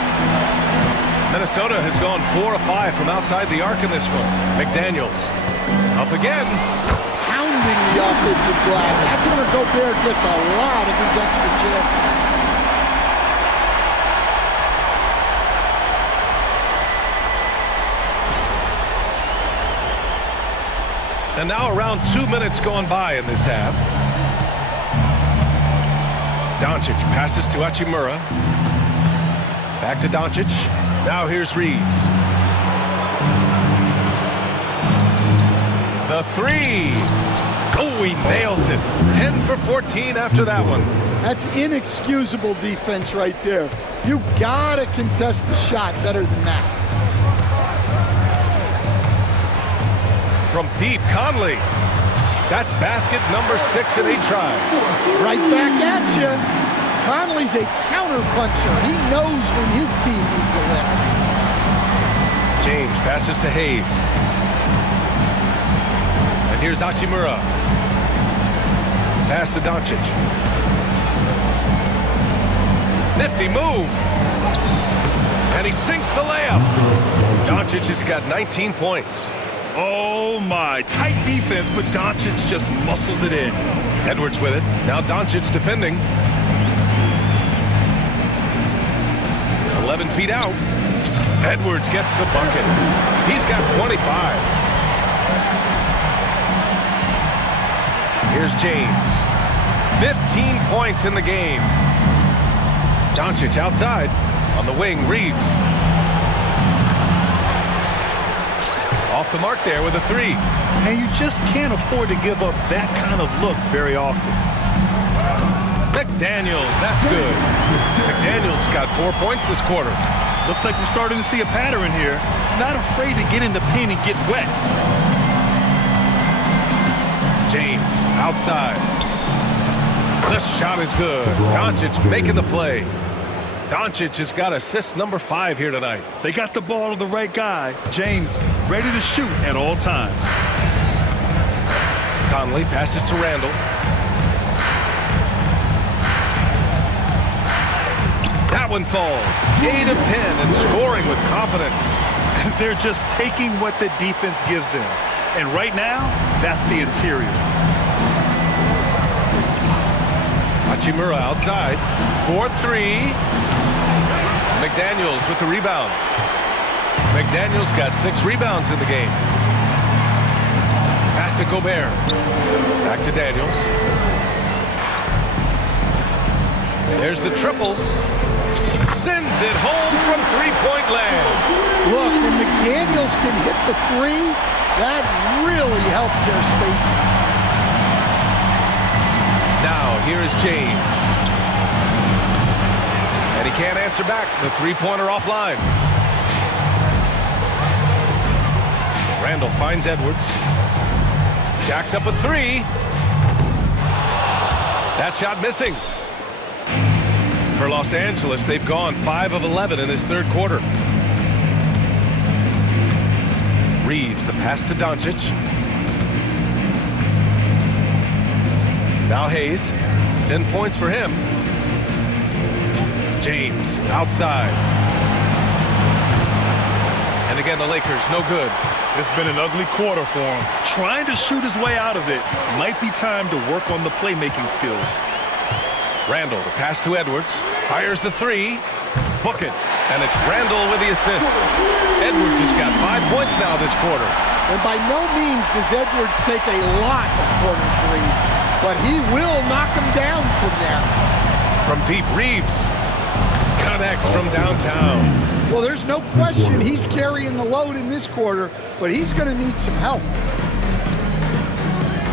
Minnesota has gone 4 of 5 from outside the arc in this one. McDaniels up again. Pounding the offensive glass. That's where Gobert gets a lot of his extra chances. And now around 2 minutes gone by in this half. Doncic passes to Hachimura. Back to Doncic. Now here's Reeves. The three. Oh, he nails it. 10 for 14 after that one. That's inexcusable defense right there. You gotta contest the shot better than that. From deep, Conley. That's basket number 6 in 8 tries. Right back at you. Conley's a counter-puncher. He knows when his team needs a lift. James passes to Hayes. And here's Hachimura. Pass to Doncic. Nifty move. And he sinks the layup. Doncic has got 19 points. Oh my, tight defense, but Doncic just muscles it in. Edwards with it. Now Doncic defending. 11 feet out. Edwards gets the bucket. He's got 25. Here's James. 15 points in the game. Doncic outside. On the wing, Reeves. Off the mark there with a three. And you just can't afford to give up that kind of look very often. McDaniels, that's good. McDaniels got 4 points this quarter. Looks like we're starting to see a pattern here. Not afraid to get in the paint and get wet. James outside. The shot is good. Doncic making the play. Doncic has got assist number 5 here tonight. They got the ball to the right guy. James ready to shoot at all times. Conley passes to Randle. That one falls. 8 of 10 and scoring with confidence. They're just taking what the defense gives them. And right now, that's the interior. Hachimura outside. 4-3. McDaniels with the rebound. McDaniels got 6 rebounds in the game. Pass to Gobert. Back to Daniels. There's the triple. Sends it home from three-point land. Look, when McDaniels can hit the three, that really helps their spacing. Now, here is James. And he can't answer back. The three-pointer offline. Randle finds Edwards. Jacks up a three. That shot missing. For Los Angeles, they've gone 5 of 11 in this third quarter. Reeves, the pass to Doncic. Now Hayes. 10 points for him. James outside. And again, the Lakers, no good. It's been an ugly quarter for him. Trying to shoot his way out of it. Might be time to work on the playmaking skills. Randle, the pass to Edwards. Fires the three. Book it. And it's Randle with the assist. Edwards has got 5 points now this quarter. And by no means does Edwards take a lot of corner threes, but he will knock them down from there. From deep, Reeves connects from downtown. Well, there's no question he's carrying the load in this quarter, but he's going to need some help.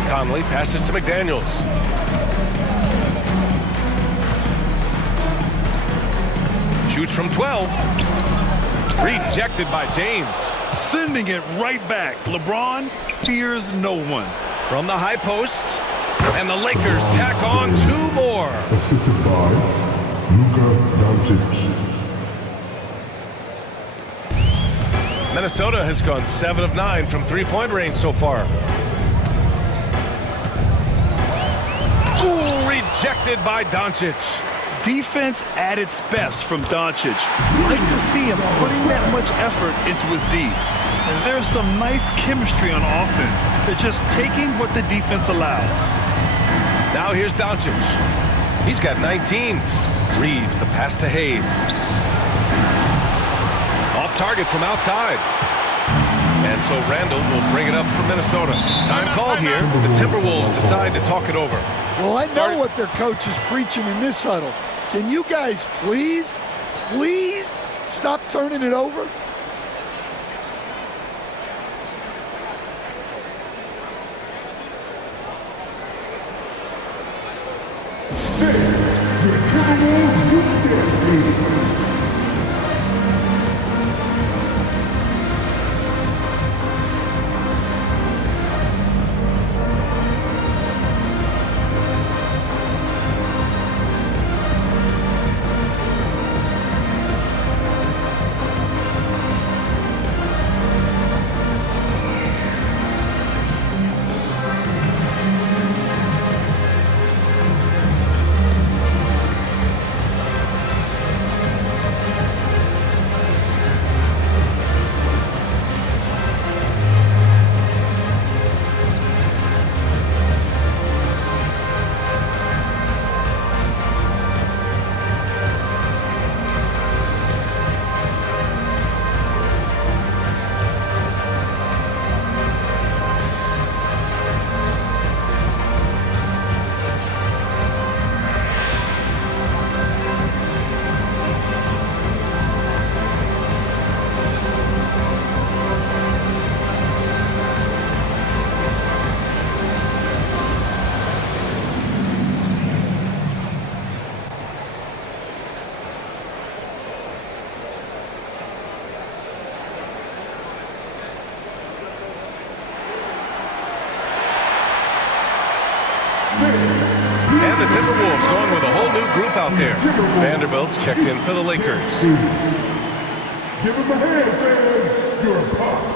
Conley passes to McDaniels. Shoots from 12. Rejected by James. Sending it right back. LeBron fears no one. From the high post. And the Lakers tack on 2 more. Assisted by Luka Doncic. Minnesota has gone 7 of 9 from three-point range so far. Ooh, rejected by Doncic. Defense at its best from Doncic. Like to see him putting that much effort into his D. And there's some nice chemistry on offense. They're just taking what the defense allows. Now here's Doncic. He's got 19. Reeves the pass to Hayes. Off target from outside. And so Randle will bring it up for Minnesota. Time called here. The Timberwolves decide to talk it over. Well, I know what their coach is preaching in this huddle. Can you guys please stop turning it over? And the Timberwolves going with a whole new group out there. Vanderbilt's checked in for the Lakers. Give him a hand, fans. You're a pop.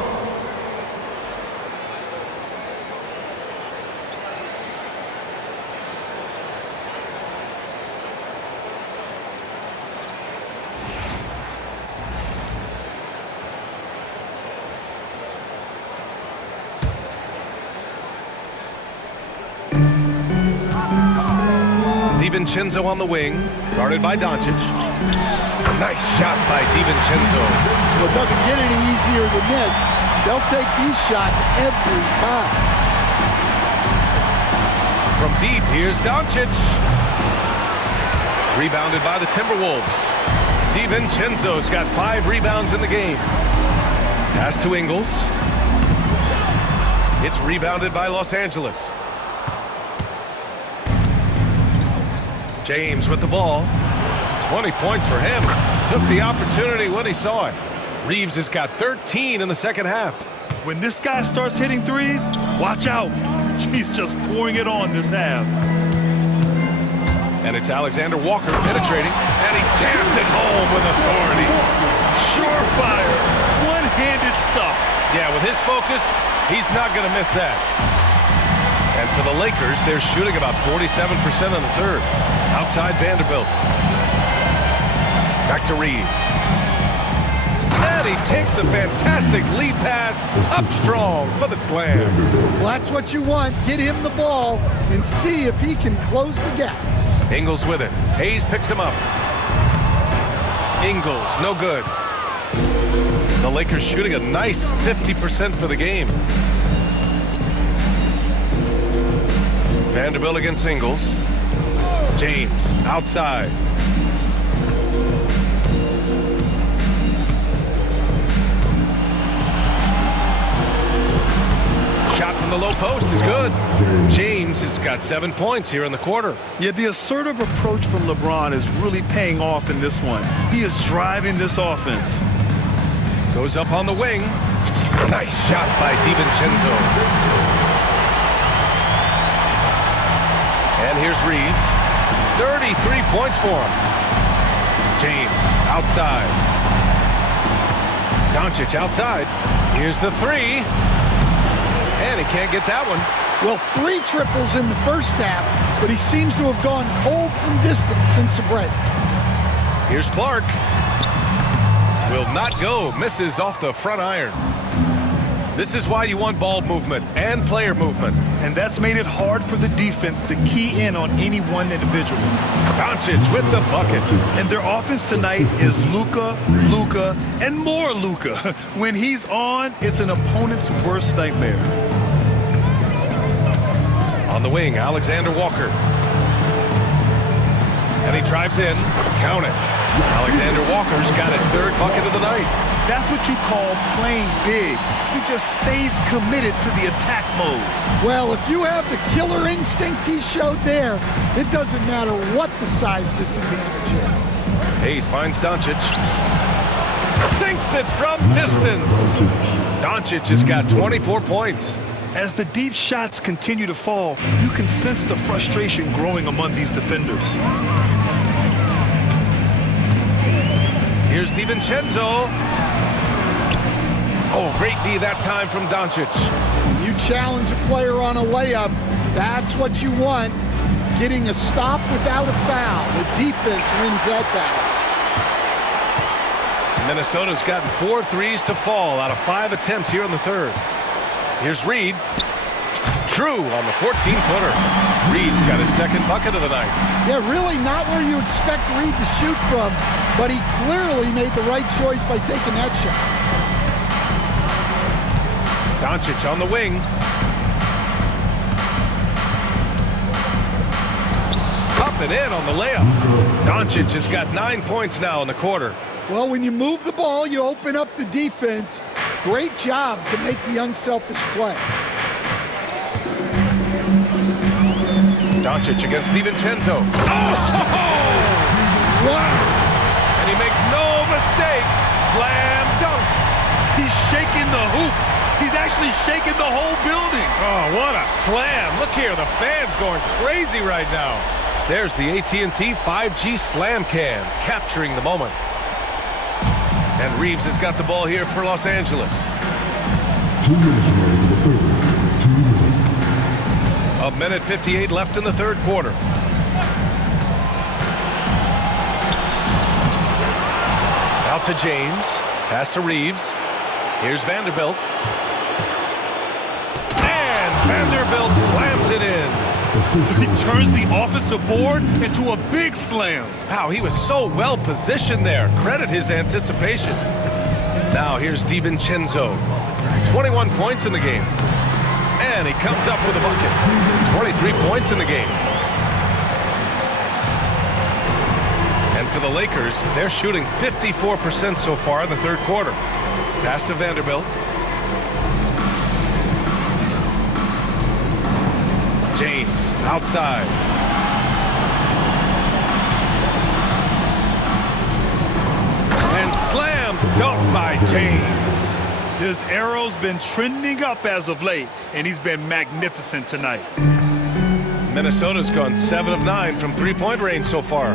DiVincenzo on the wing, guarded by Doncic. Nice shot by DiVincenzo. Well, it doesn't get any easier than this. They'll take these shots every time. From deep, here's Doncic. Rebounded by the Timberwolves. DiVincenzo's got 5 rebounds in the game. Pass to Ingles. It's rebounded by Los Angeles. James with the ball. 20 points for him. Took the opportunity when he saw it. Reeves has got 13 in the second half. When this guy starts hitting threes, watch out. He's just pouring it on this half. And it's Alexander Walker penetrating, and he jams it home with authority. Surefire, one-handed stuff. Yeah, with his focus, he's not going to miss that. And for the Lakers, they're shooting about 47% on the third. Outside Vanderbilt. Back to Reeves. And he takes the fantastic lead pass up strong for the slam. Well, that's what you want. Get him the ball and see if he can close the gap. Ingles with it. Hayes picks him up. Ingles, no good. The Lakers shooting a nice 50% for the game. Vanderbilt against Ingles. James outside. shot from the low post is good. James has got 7 points here in the quarter. Yeah, the assertive approach from LeBron is really paying off in this one. He is driving this offense. Goes up on the wing. Nice shot by DiVincenzo. And here's Reeves. 33 points for him. James outside. Doncic outside. Here's the three. And he can't get that one. Well, 3 triples in the first half, but he seems to have gone cold from distance since the break. Here's Clark. Will not go. Misses off the front iron. This is why you want ball movement and player movement. And that's made it hard for the defense to key in on any one individual. Doncic with the bucket. And their offense tonight is Luka, Luka, and more Luka. When he's on, it's an opponent's worst nightmare. On the wing, Alexander Walker. And he drives in. Count it. Alexander Walker's got his 3rd bucket of the night. That's what you call playing big. He just stays committed to the attack mode. Well, if you have the killer instinct he showed there, it doesn't matter what the size disadvantage is. Hayes finds Doncic. Sinks it from distance. Doncic has got 24 points. As the deep shots continue to fall, you can sense the frustration growing among these defenders. Here's DiVincenzo. Oh, great D that time from Doncic. You challenge a player on a layup, that's what you want. Getting a stop without a foul. The defense wins that battle. Minnesota's gotten 4 threes to fall out of 5 attempts here in the 3rd. Here's Reed. True on the 14-footer. Reed's got his 2nd bucket of the night. Yeah, really not where you expect Reed to shoot from, but he clearly made the right choice by taking that shot. Doncic on the wing. Up and in on the layup. Doncic has got 9 points now in the quarter. Well, when you move the ball, you open up the defense. Great job to make the unselfish play. Doncic against DiVincenzo. Oh! Wow! And he makes no mistake. Slam dunk. He's shaking the hoop. He's actually shaking the whole building. Oh, what a slam. Look here, the fans going crazy right now. There's the AT&T 5G Slam Cam, capturing the moment. And Reeves has got the ball here for Los Angeles. 2 minutes remaining in the 3rd. 2 minutes. A minute 58 left in the 3rd quarter. Out to James. Pass to Reeves. Here's Vanderbilt. And Vanderbilt slams it in. He turns the offensive board into a big slam. Wow, he was so well positioned there. Credit his anticipation. Now here's DiVincenzo. 21 points in the game. And he comes up with a bucket. 23 points in the game. And for the Lakers, they're shooting 54% so far in the 3rd quarter. Pass to Vanderbilt. James outside. And slam dunk by James. His arrow's been trending up as of late, and he's been magnificent tonight. Minnesota's gone 7 of 9 from 3-point range so far.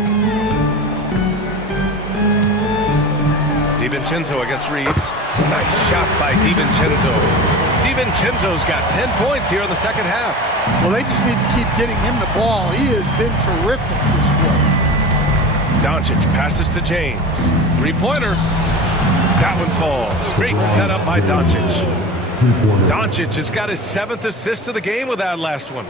DiVincenzo against Reeves. Nice shot by DiVincenzo. DiVincenzo's got 10 points here in the 2nd half. Well, they just need to keep getting him the ball. He has been terrific this quarter. Doncic passes to James. 3-pointer. That one falls. Great setup by Doncic. Doncic has got his 7th assist of the game with that last one.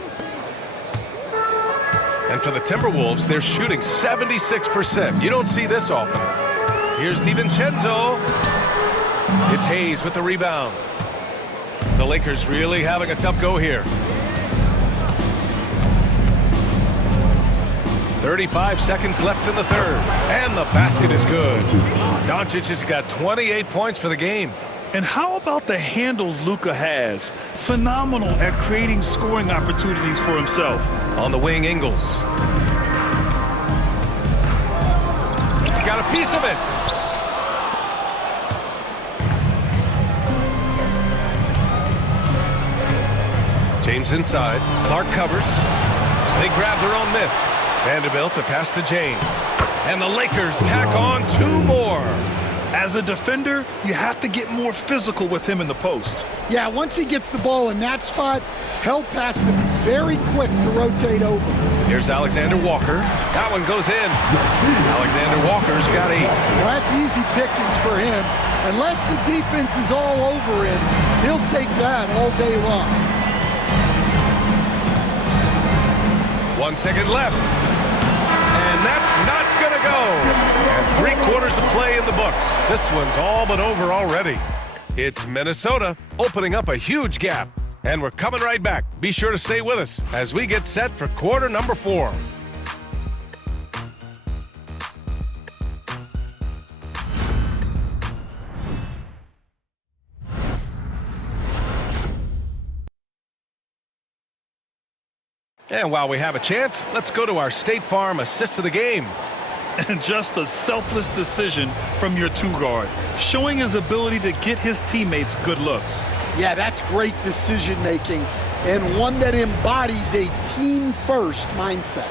And for the Timberwolves, they're shooting 76%. You don't see this often. Here's DiVincenzo. It's Hayes with the rebound. The Lakers really having a tough go here. 35 seconds left in the 3rd. And the basket is good. Doncic has got 28 points for the game. And how about the handles Luka has? Phenomenal at creating scoring opportunities for himself. On the wing, Ingles. He got a piece of it. James inside. Clark covers. They grab their own miss. Vanderbilt to pass to James. And the Lakers tack on 2 more. As a defender, you have to get more physical with him in the post. Yeah, once he gets the ball in that spot, help has to be very quick to rotate over. Here's Alexander Walker. That one goes in. Alexander Walker's got 8. Well, that's easy pickings for him. Unless the defense is all over him, he'll take that all day long. 1 second left. And that's not going to go. And 3/4 of play in the books. This one's all but over already. It's Minnesota opening up a huge gap. And we're coming right back. Be sure to stay with us as we get set for quarter number 4. And while we have a chance, let's go to our State Farm assist of the game. And just a selfless decision from your 2-guard, showing his ability to get his teammates good looks. Yeah, that's great decision making and one that embodies a team-first mindset.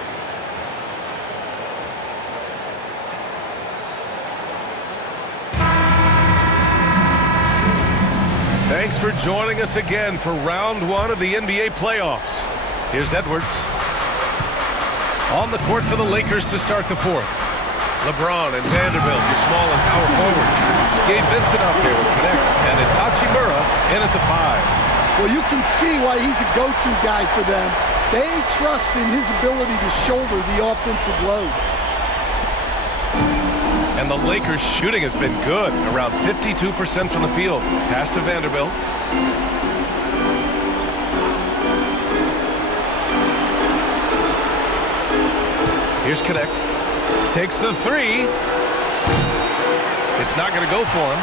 Thanks for joining us again for round 1 of the NBA playoffs. Here's Edwards. On the court for the Lakers to start the 4th. LeBron and Vanderbilt, your small and power forwards. Gabe Vincent out there will connect, and it's Hachimura in at the 5. Well, you can see why he's a go-to guy for them. They trust in his ability to shoulder the offensive load. And the Lakers' shooting has been good, around 52% from the field. Pass to Vanderbilt. Here's Connect. Takes the 3. It's not going to go for him.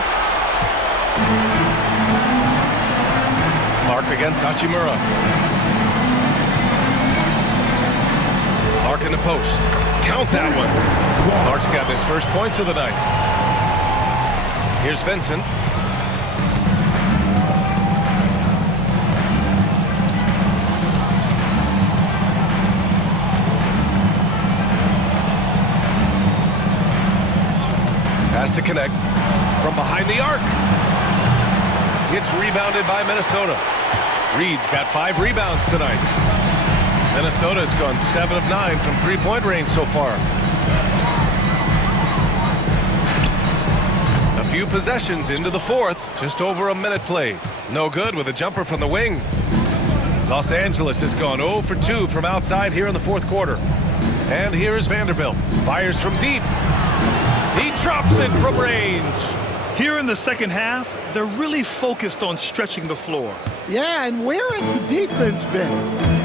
Clark against Hachimura. Clark in the post. Count that one. Clark's got his first points of the night. Here's Vincent. Pass to Connect from behind the arc. It's rebounded by Minnesota. Reed's got 5 rebounds tonight. Minnesota's gone 7 of 9 from 3-point range so far. A few possessions into the 4th, just over a minute played. No good with a jumper from the wing. Los Angeles has gone 0 for 2 from outside here in the 4th quarter. And here's Vanderbilt. Fires from deep. He drops it from range. Here in the second half, they're really focused on stretching the floor. Yeah, and where has the defense been?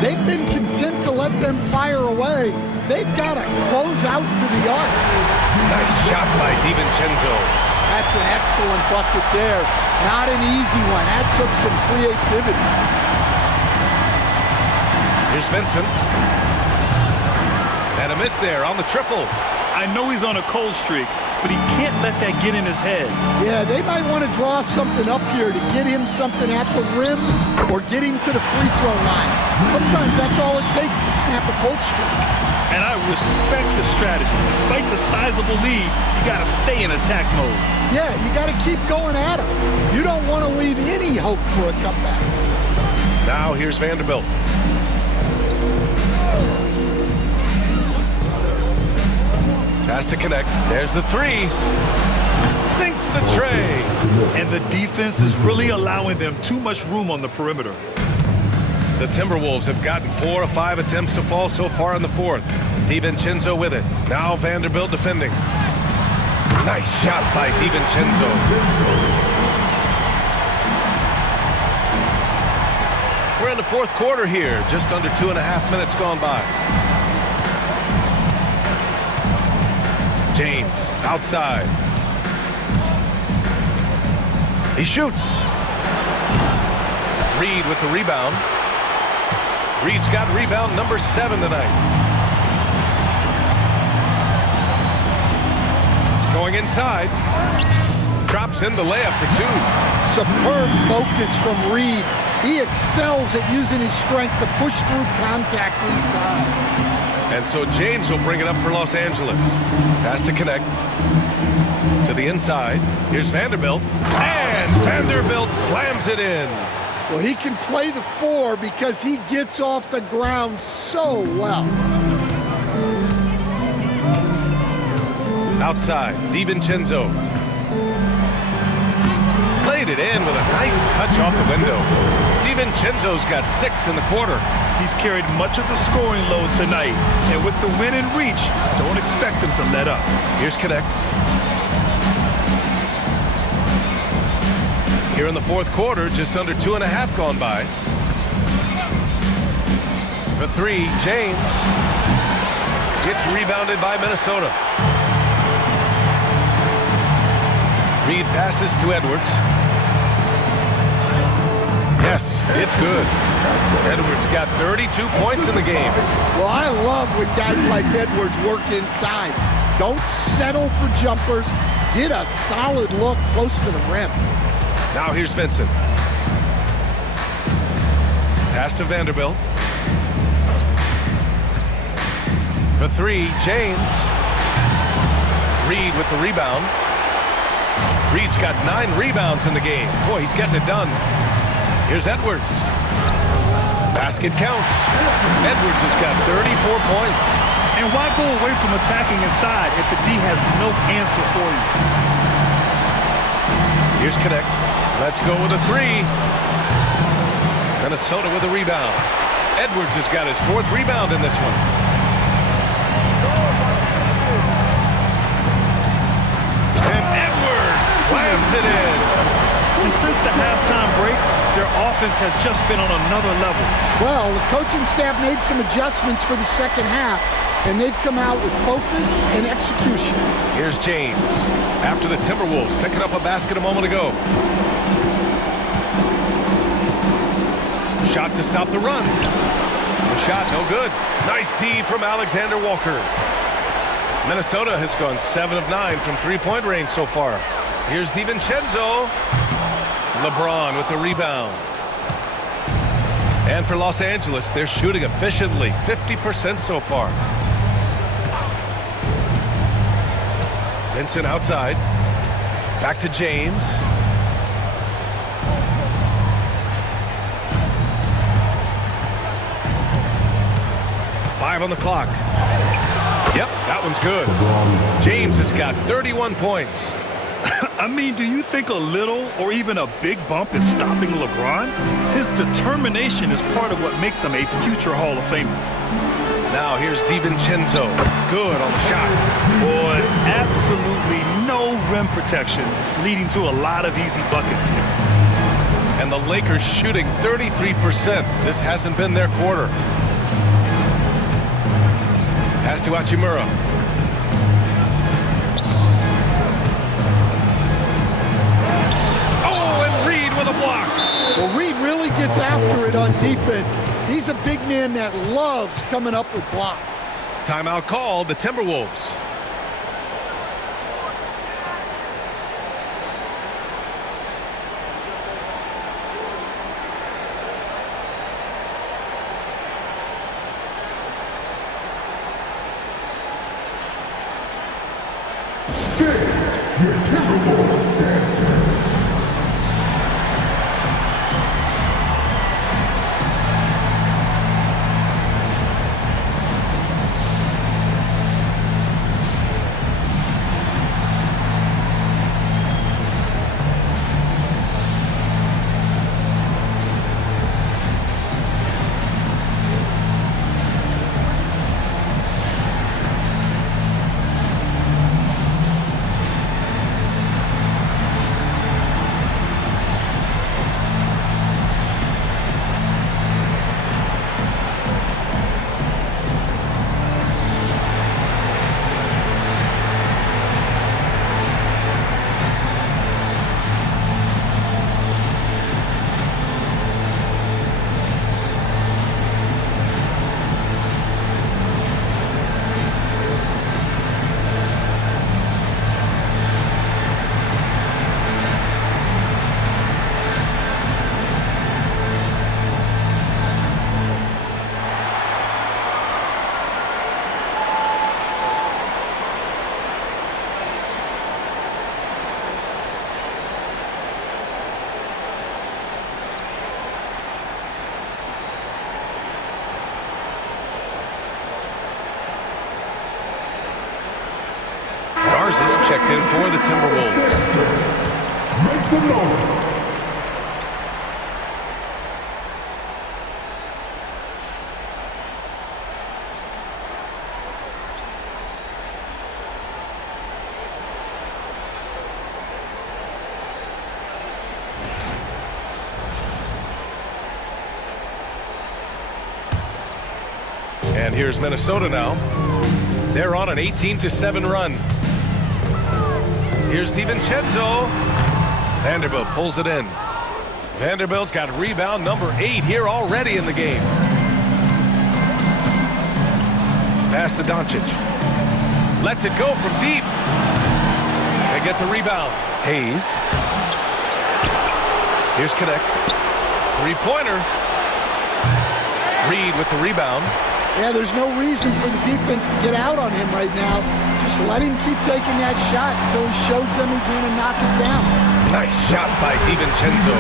They've been content to let them fire away. They've got to close out to the arc. Nice shot by DiVincenzo. That's an excellent bucket there. Not an easy one. That took some creativity. Here's Vincent. And a miss there on the triple. I know he's on a cold streak, but he can't let that get in his head. Yeah, they might want to draw something up here to get him something at the rim or get him to the free throw line. Sometimes that's all it takes to snap a cold streak. And I respect the strategy. Despite the sizable lead, you got to stay in attack mode. Yeah, you got to keep going at him. You don't want to leave any hope for a comeback. Now here's Vanderbilt. Pass to Connect. There's the 3. Sinks the tray. And the defense is really allowing them too much room on the perimeter. The Timberwolves have gotten 4 of 5 attempts to fall so far in the 4th. DiVincenzo with it. Now Vanderbilt defending. Nice shot by DiVincenzo. We're in the 4th quarter here. Just under 2.5 minutes gone by. James outside. He shoots. Reed with the rebound. Reed's got rebound number 7 tonight. Going inside. Drops in the layup for 2. Superb focus from Reed. He excels at using his strength to push through contact inside. And so James will bring it up for Los Angeles. Has to connect. To the inside. Here's Vanderbilt. And Vanderbilt slams it in. Well, he can play the 4 because he gets off the ground so well. Outside, DiVincenzo. Played it in with a nice touch off the window. DiVincenzo's got 6 in the quarter. He's carried much of the scoring load tonight. And with the win in reach, don't expect him to let up. Here's Connect. Here in the fourth quarter, just under 2.5 gone by. For 3, James. Gets rebounded by Minnesota. Reed passes to Edwards. Yes, it's good. Edwards got 32 points in the game. Well, I love when guys like Edwards work inside. Don't settle for jumpers. Get a solid look close to the rim. Now here's Vincent. Pass to Vanderbilt. For 3, James. Reed with the rebound. Reed's got 9 rebounds in the game. Boy, he's getting it done. Here's Edwards. Basket counts. Edwards has got 34 points. And why go away from attacking inside if the D has no answer for you? Here's Connect. Let's go with a 3. Minnesota with a rebound. Edwards has got his 4th rebound in this one. And Edwards slams it in. And since the halftime break, their offense has just been on another level. Well, the coaching staff made some adjustments for the second half, and they've come out with focus and execution. Here's James. After the Timberwolves picking up a basket a moment ago. Shot to stop the run. The shot, no good. Nice D from Alexander Walker. Minnesota has gone 7 of 9 from 3-point range so far. Here's DiVincenzo. LeBron with the rebound. And for Los Angeles, they're shooting efficiently, 50% so far. Vincent outside. Back to James. Five on the clock. Yep, that one's good. James has got 31 points. I mean, do you think a little or even a big bump is stopping LeBron? His determination is part of what makes him a future Hall of Famer. Now here's DiVincenzo. Good on the shot. Boy, absolutely no rim protection, leading to a lot of easy buckets here. And the Lakers shooting 33%. This hasn't been their quarter. Pass to Hachimura. Oh, and Reed with a block. Well, Reed really gets after it on defense. He's a big man that loves coming up with blocks. Timeout called, the Timberwolves. Your Timberwolves dancer. checked in for the Timberwolves. Make some noise. And here's Minnesota now. They're on an 18-7 run. Here's DiVincenzo. Vanderbilt pulls it in. Vanderbilt's got rebound number 8 here already in the game. Pass to Doncic. Lets it go from deep. They get the rebound. Hayes. Here's Connect. Three-pointer. Reed with the rebound. Yeah, there's no reason for the defense to get out on him right now. Just let him keep taking that shot until he shows them he's going to knock it down. Nice shot by DiVincenzo.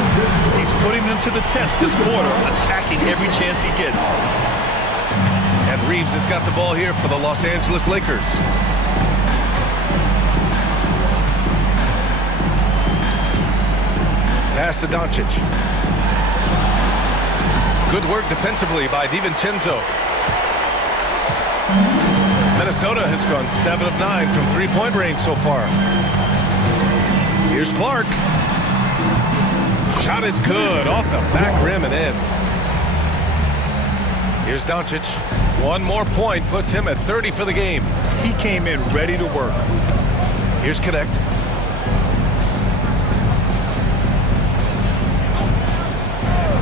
He's putting them to the test this quarter, attacking every chance he gets. And Reeves has got the ball here for the Los Angeles Lakers. Pass to Doncic. Good work defensively by DiVincenzo. Minnesota has gone 7 of 9 from three-point range so far. Here's Clark. Shot is good off the back rim and in. Here's Doncic. One more point puts him at 30 for the game. He came in ready to work. Here's Connect.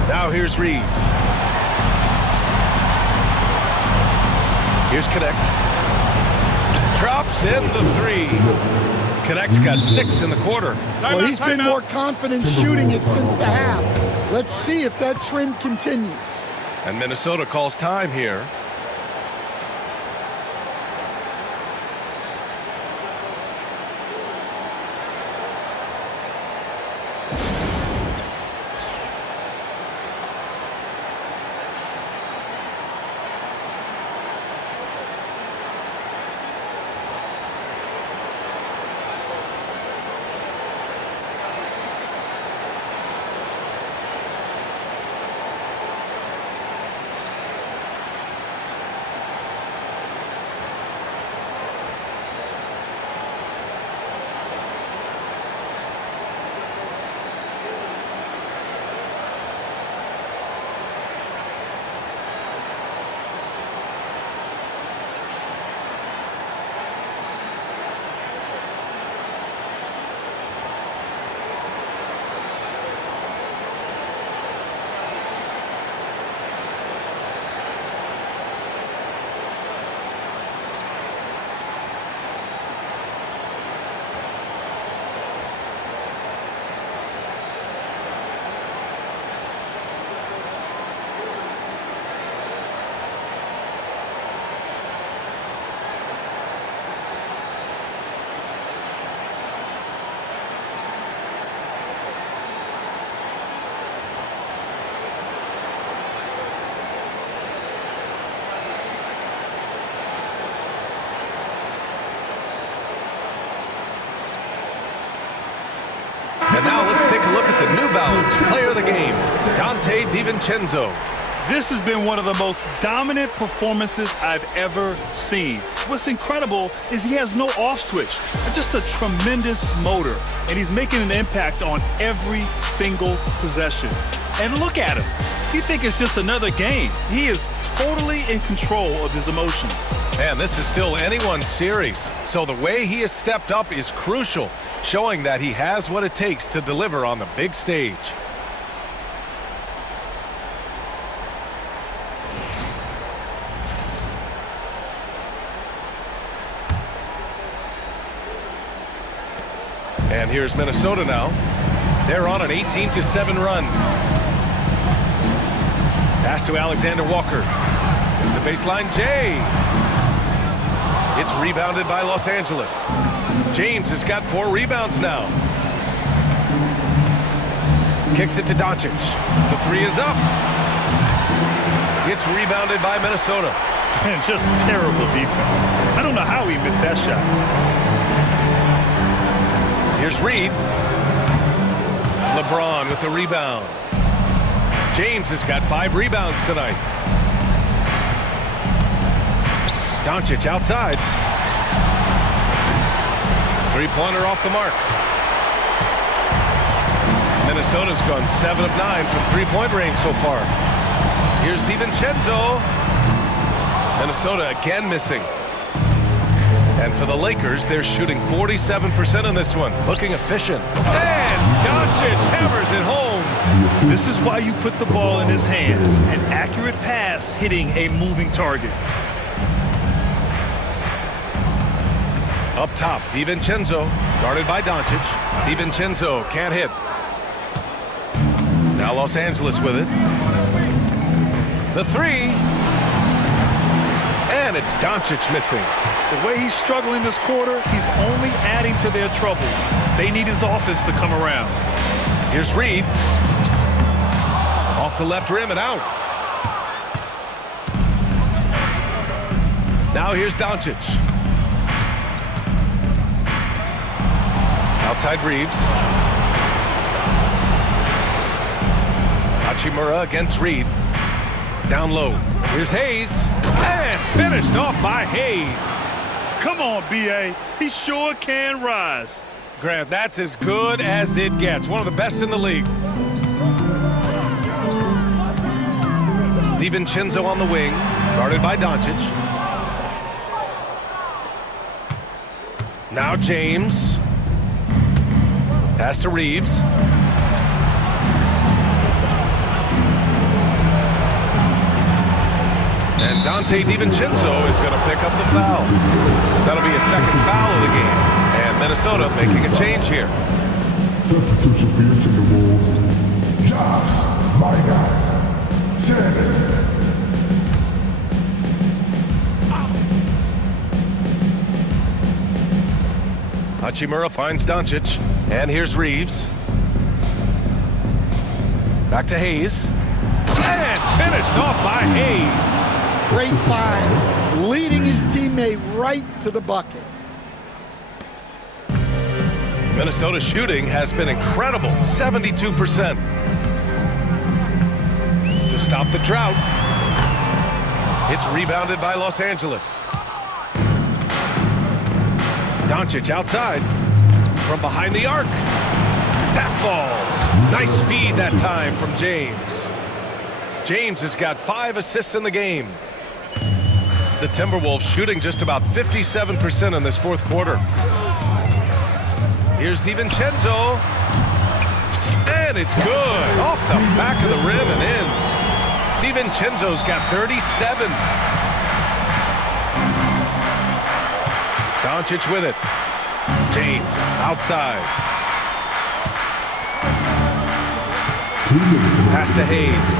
Now here's Reeves. Here's Connect. Drops in the 3. Connect's got 6 in the quarter. Well, he's been more confident shooting it since the half. Let's see if that trend continues. And Minnesota calls time here. And now let's take a look at the New Balance player of the game, Donte DiVincenzo. This has been one of the most dominant performances I've ever seen. What's incredible is he has no off switch, just a tremendous motor, and he's making an impact on every single possession. And look at him. You think it's just another game. He is totally in control of his emotions. Man, this is still anyone's series, so the way he has stepped up is crucial, showing that he has what it takes to deliver on the big stage. And here's Minnesota now. They're on an 18-7 run. Pass to Alexander Walker. The baseline, Jay. It's rebounded by Los Angeles. James has got 4 rebounds now. Kicks it to Doncic. The 3 is up. It's rebounded by Minnesota. And just terrible defense. I don't know how he missed that shot. Here's Reed. LeBron with the rebound. James has got 5 rebounds tonight. Doncic outside. Three-pointer off the mark. Minnesota's gone 7 of 9 from three-point range so far. Here's DiVincenzo. Minnesota again missing. And for the Lakers, they're shooting 47% in this one. Looking efficient. And Doncic hammers it home. This is why you put the ball in his hands. An accurate pass hitting a moving target. Up top, DiVincenzo, guarded by Doncic. DiVincenzo can't hit. Now Los Angeles with it. The three. And it's Doncic missing. The way he's struggling this quarter, he's only adding to their troubles. They need his offense to come around. Here's Reed. Off the left rim and out. Now here's Doncic. Outside Reeves. Hachimura against Reed. Down low. Here's Hayes. And finished off by Hayes. Come on, B.A. He sure can rise. Grant, that's as good as it gets. One of the best in the league. DiVincenzo on the wing, guarded by Doncic. Now James. Pass to Reeves. And Dante DiVincenzo is going to pick up the foul. That'll be a second foul of the game. And Minnesota making a change here. Substitution for your Timberwolves. Josh, my guy. Shannon. Hachimura finds Doncic. And here's Reeves. Back to Hayes. And finished off by Hayes. Great find, leading his teammate right to the bucket. Minnesota's shooting has been incredible, 72%. To stop the drought, it's rebounded by Los Angeles. Doncic outside from behind the arc. That falls. Nice feed that time from James. James has got 5 assists in the game. The Timberwolves shooting just about 57% in this fourth quarter. Here's DiVincenzo. And it's good. Off the back of the rim and in. DiVincenzo's got 37. Doncic with it. James outside. Pass to Hayes.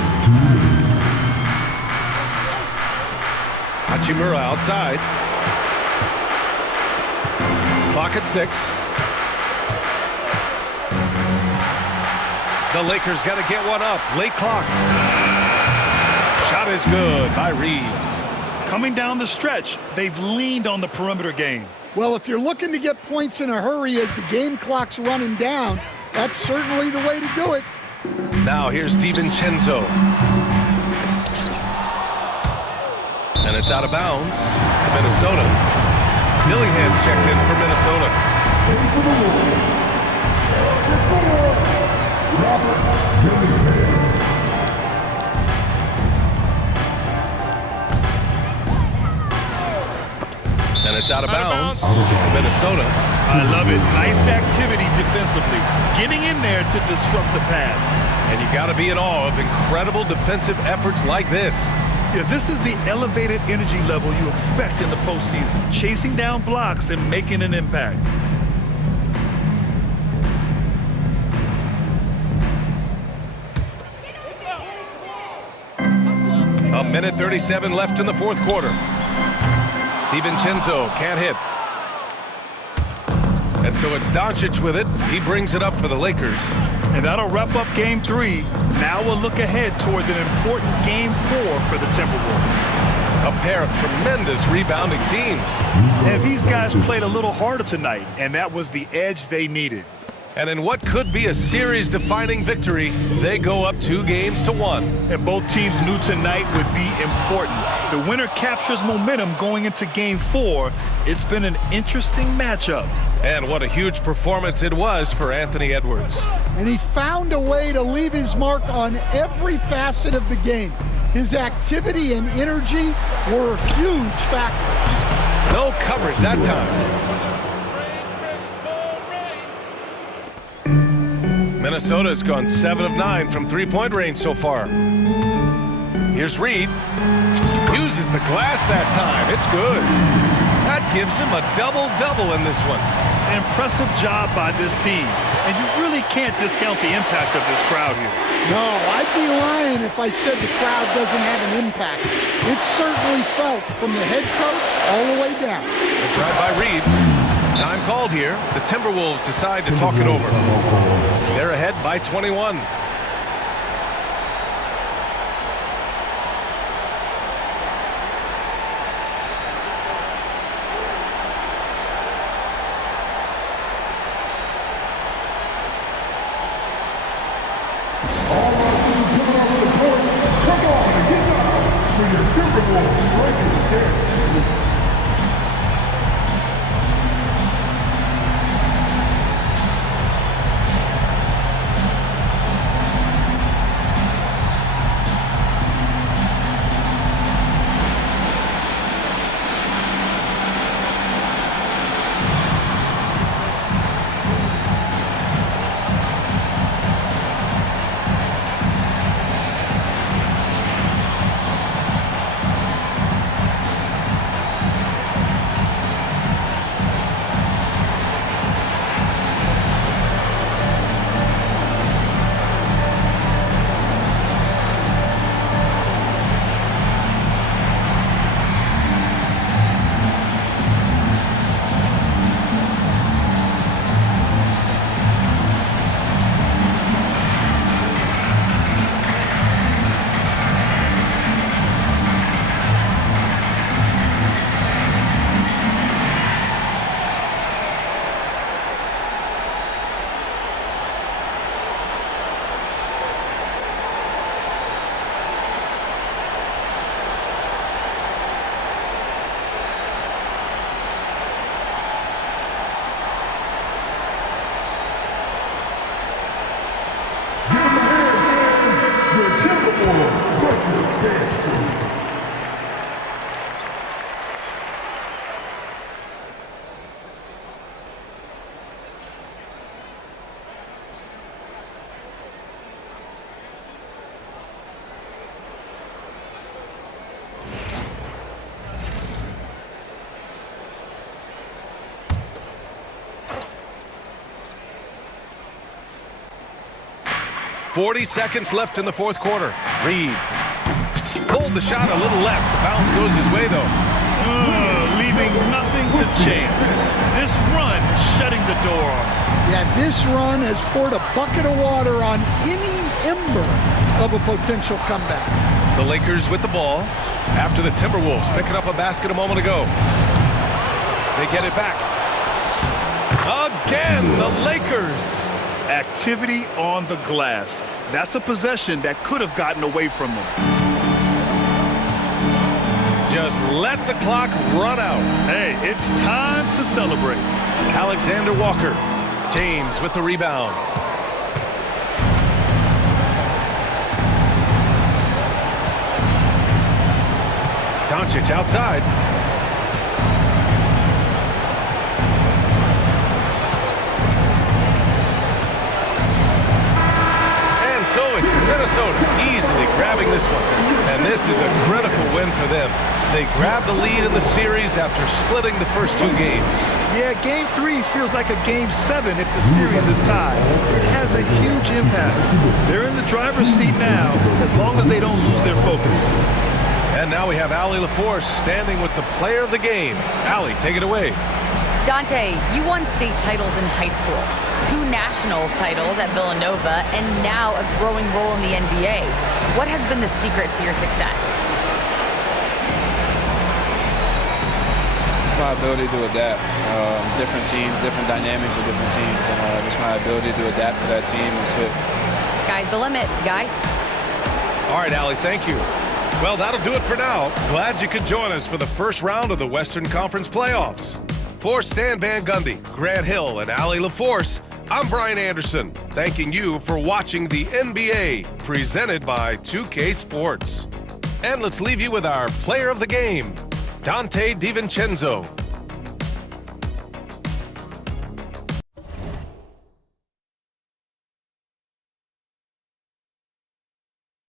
Hachimura outside. Clock at 6. The Lakers got to get one up. Late clock. Shot is good by Reeves. Coming down the stretch, they've leaned on the perimeter game. Well, if you're looking to get points in a hurry as the game clock's running down, that's certainly the way to do it. Now here's DiVincenzo. And it's out of bounds to Minnesota. Dillingham's checked in for Minnesota. And it's out of bounds to Minnesota. I love it. Nice activity defensively. Getting in there to disrupt the pass. And you got to be in awe of incredible defensive efforts like this. Yeah, this is the elevated energy level you expect in the postseason. Chasing down blocks and making an impact. A minute 37 left in the fourth quarter. DiVincenzo can't hit. And so it's Doncic with it. He brings it up for the Lakers. And that'll wrap up Game 3. Now we'll look ahead towards an important Game 4 for the Timberwolves. A pair of tremendous rebounding teams. And these guys played a little harder tonight, and that was the edge they needed. And in what could be a series-defining victory, they go up 2-1. And both teams knew tonight would be important. The winner captures momentum going into Game 4. It's been an interesting matchup. And what a huge performance it was for Anthony Edwards. And he found a way to leave his mark on every facet of the game. His activity and energy were huge factors. No coverage that time. Minnesota's gone 7 of 9 from three-point range so far. Here's Reed. Uses the glass that time. It's good. That gives him a double-double in this one. Impressive job by this team. And you really can't discount the impact of this crowd here. No, I'd be lying if I said the crowd doesn't have an impact. It's certainly felt from the head coach all the way down. Good drive by Reeves. Time called here. The Timberwolves decide to talk it over. They're ahead by 21. .40 seconds left in the fourth quarter. Reed pulled the shot a little left. The bounce goes his way, though. Leaving nothing to chance. This run shutting the door on him. Yeah, this run has poured a bucket of water on any ember of a potential comeback. The Lakers with the ball after the Timberwolves picking up a basket a moment ago. They get it back. Again, the Lakers. Activity on the glass. That's a possession that could have gotten away from them. Just let the clock run out. Hey, it's time to celebrate. Alexander Walker. James with the rebound. Doncic outside. So it's Minnesota easily grabbing this one. And this is a critical win for them. They grab the lead in the series after splitting the first two games. Yeah, Game 3 feels like a Game 7 if the series is tied. It has a huge impact. They're in the driver's seat now as long as they don't lose their focus. And now we have Allie LaForce standing with the player of the game. Allie, take it away. Dante, you won state titles in high school, 2 national titles at Villanova, and now a growing role in the NBA. What has been the secret to your success? my ability to adapt. Different teams, different dynamics of different teams, and just my ability to adapt to that team and fit. Sky's the limit, guys. All right, Allie, thank you. Well, that'll do it for now. Glad you could join us for the first round of the Western Conference playoffs. For Stan Van Gundy, Grant Hill, and Allie LaForce, I'm Brian Anderson, thanking you for watching the NBA, presented by 2K Sports. And let's leave you with our player of the game, Dante DiVincenzo,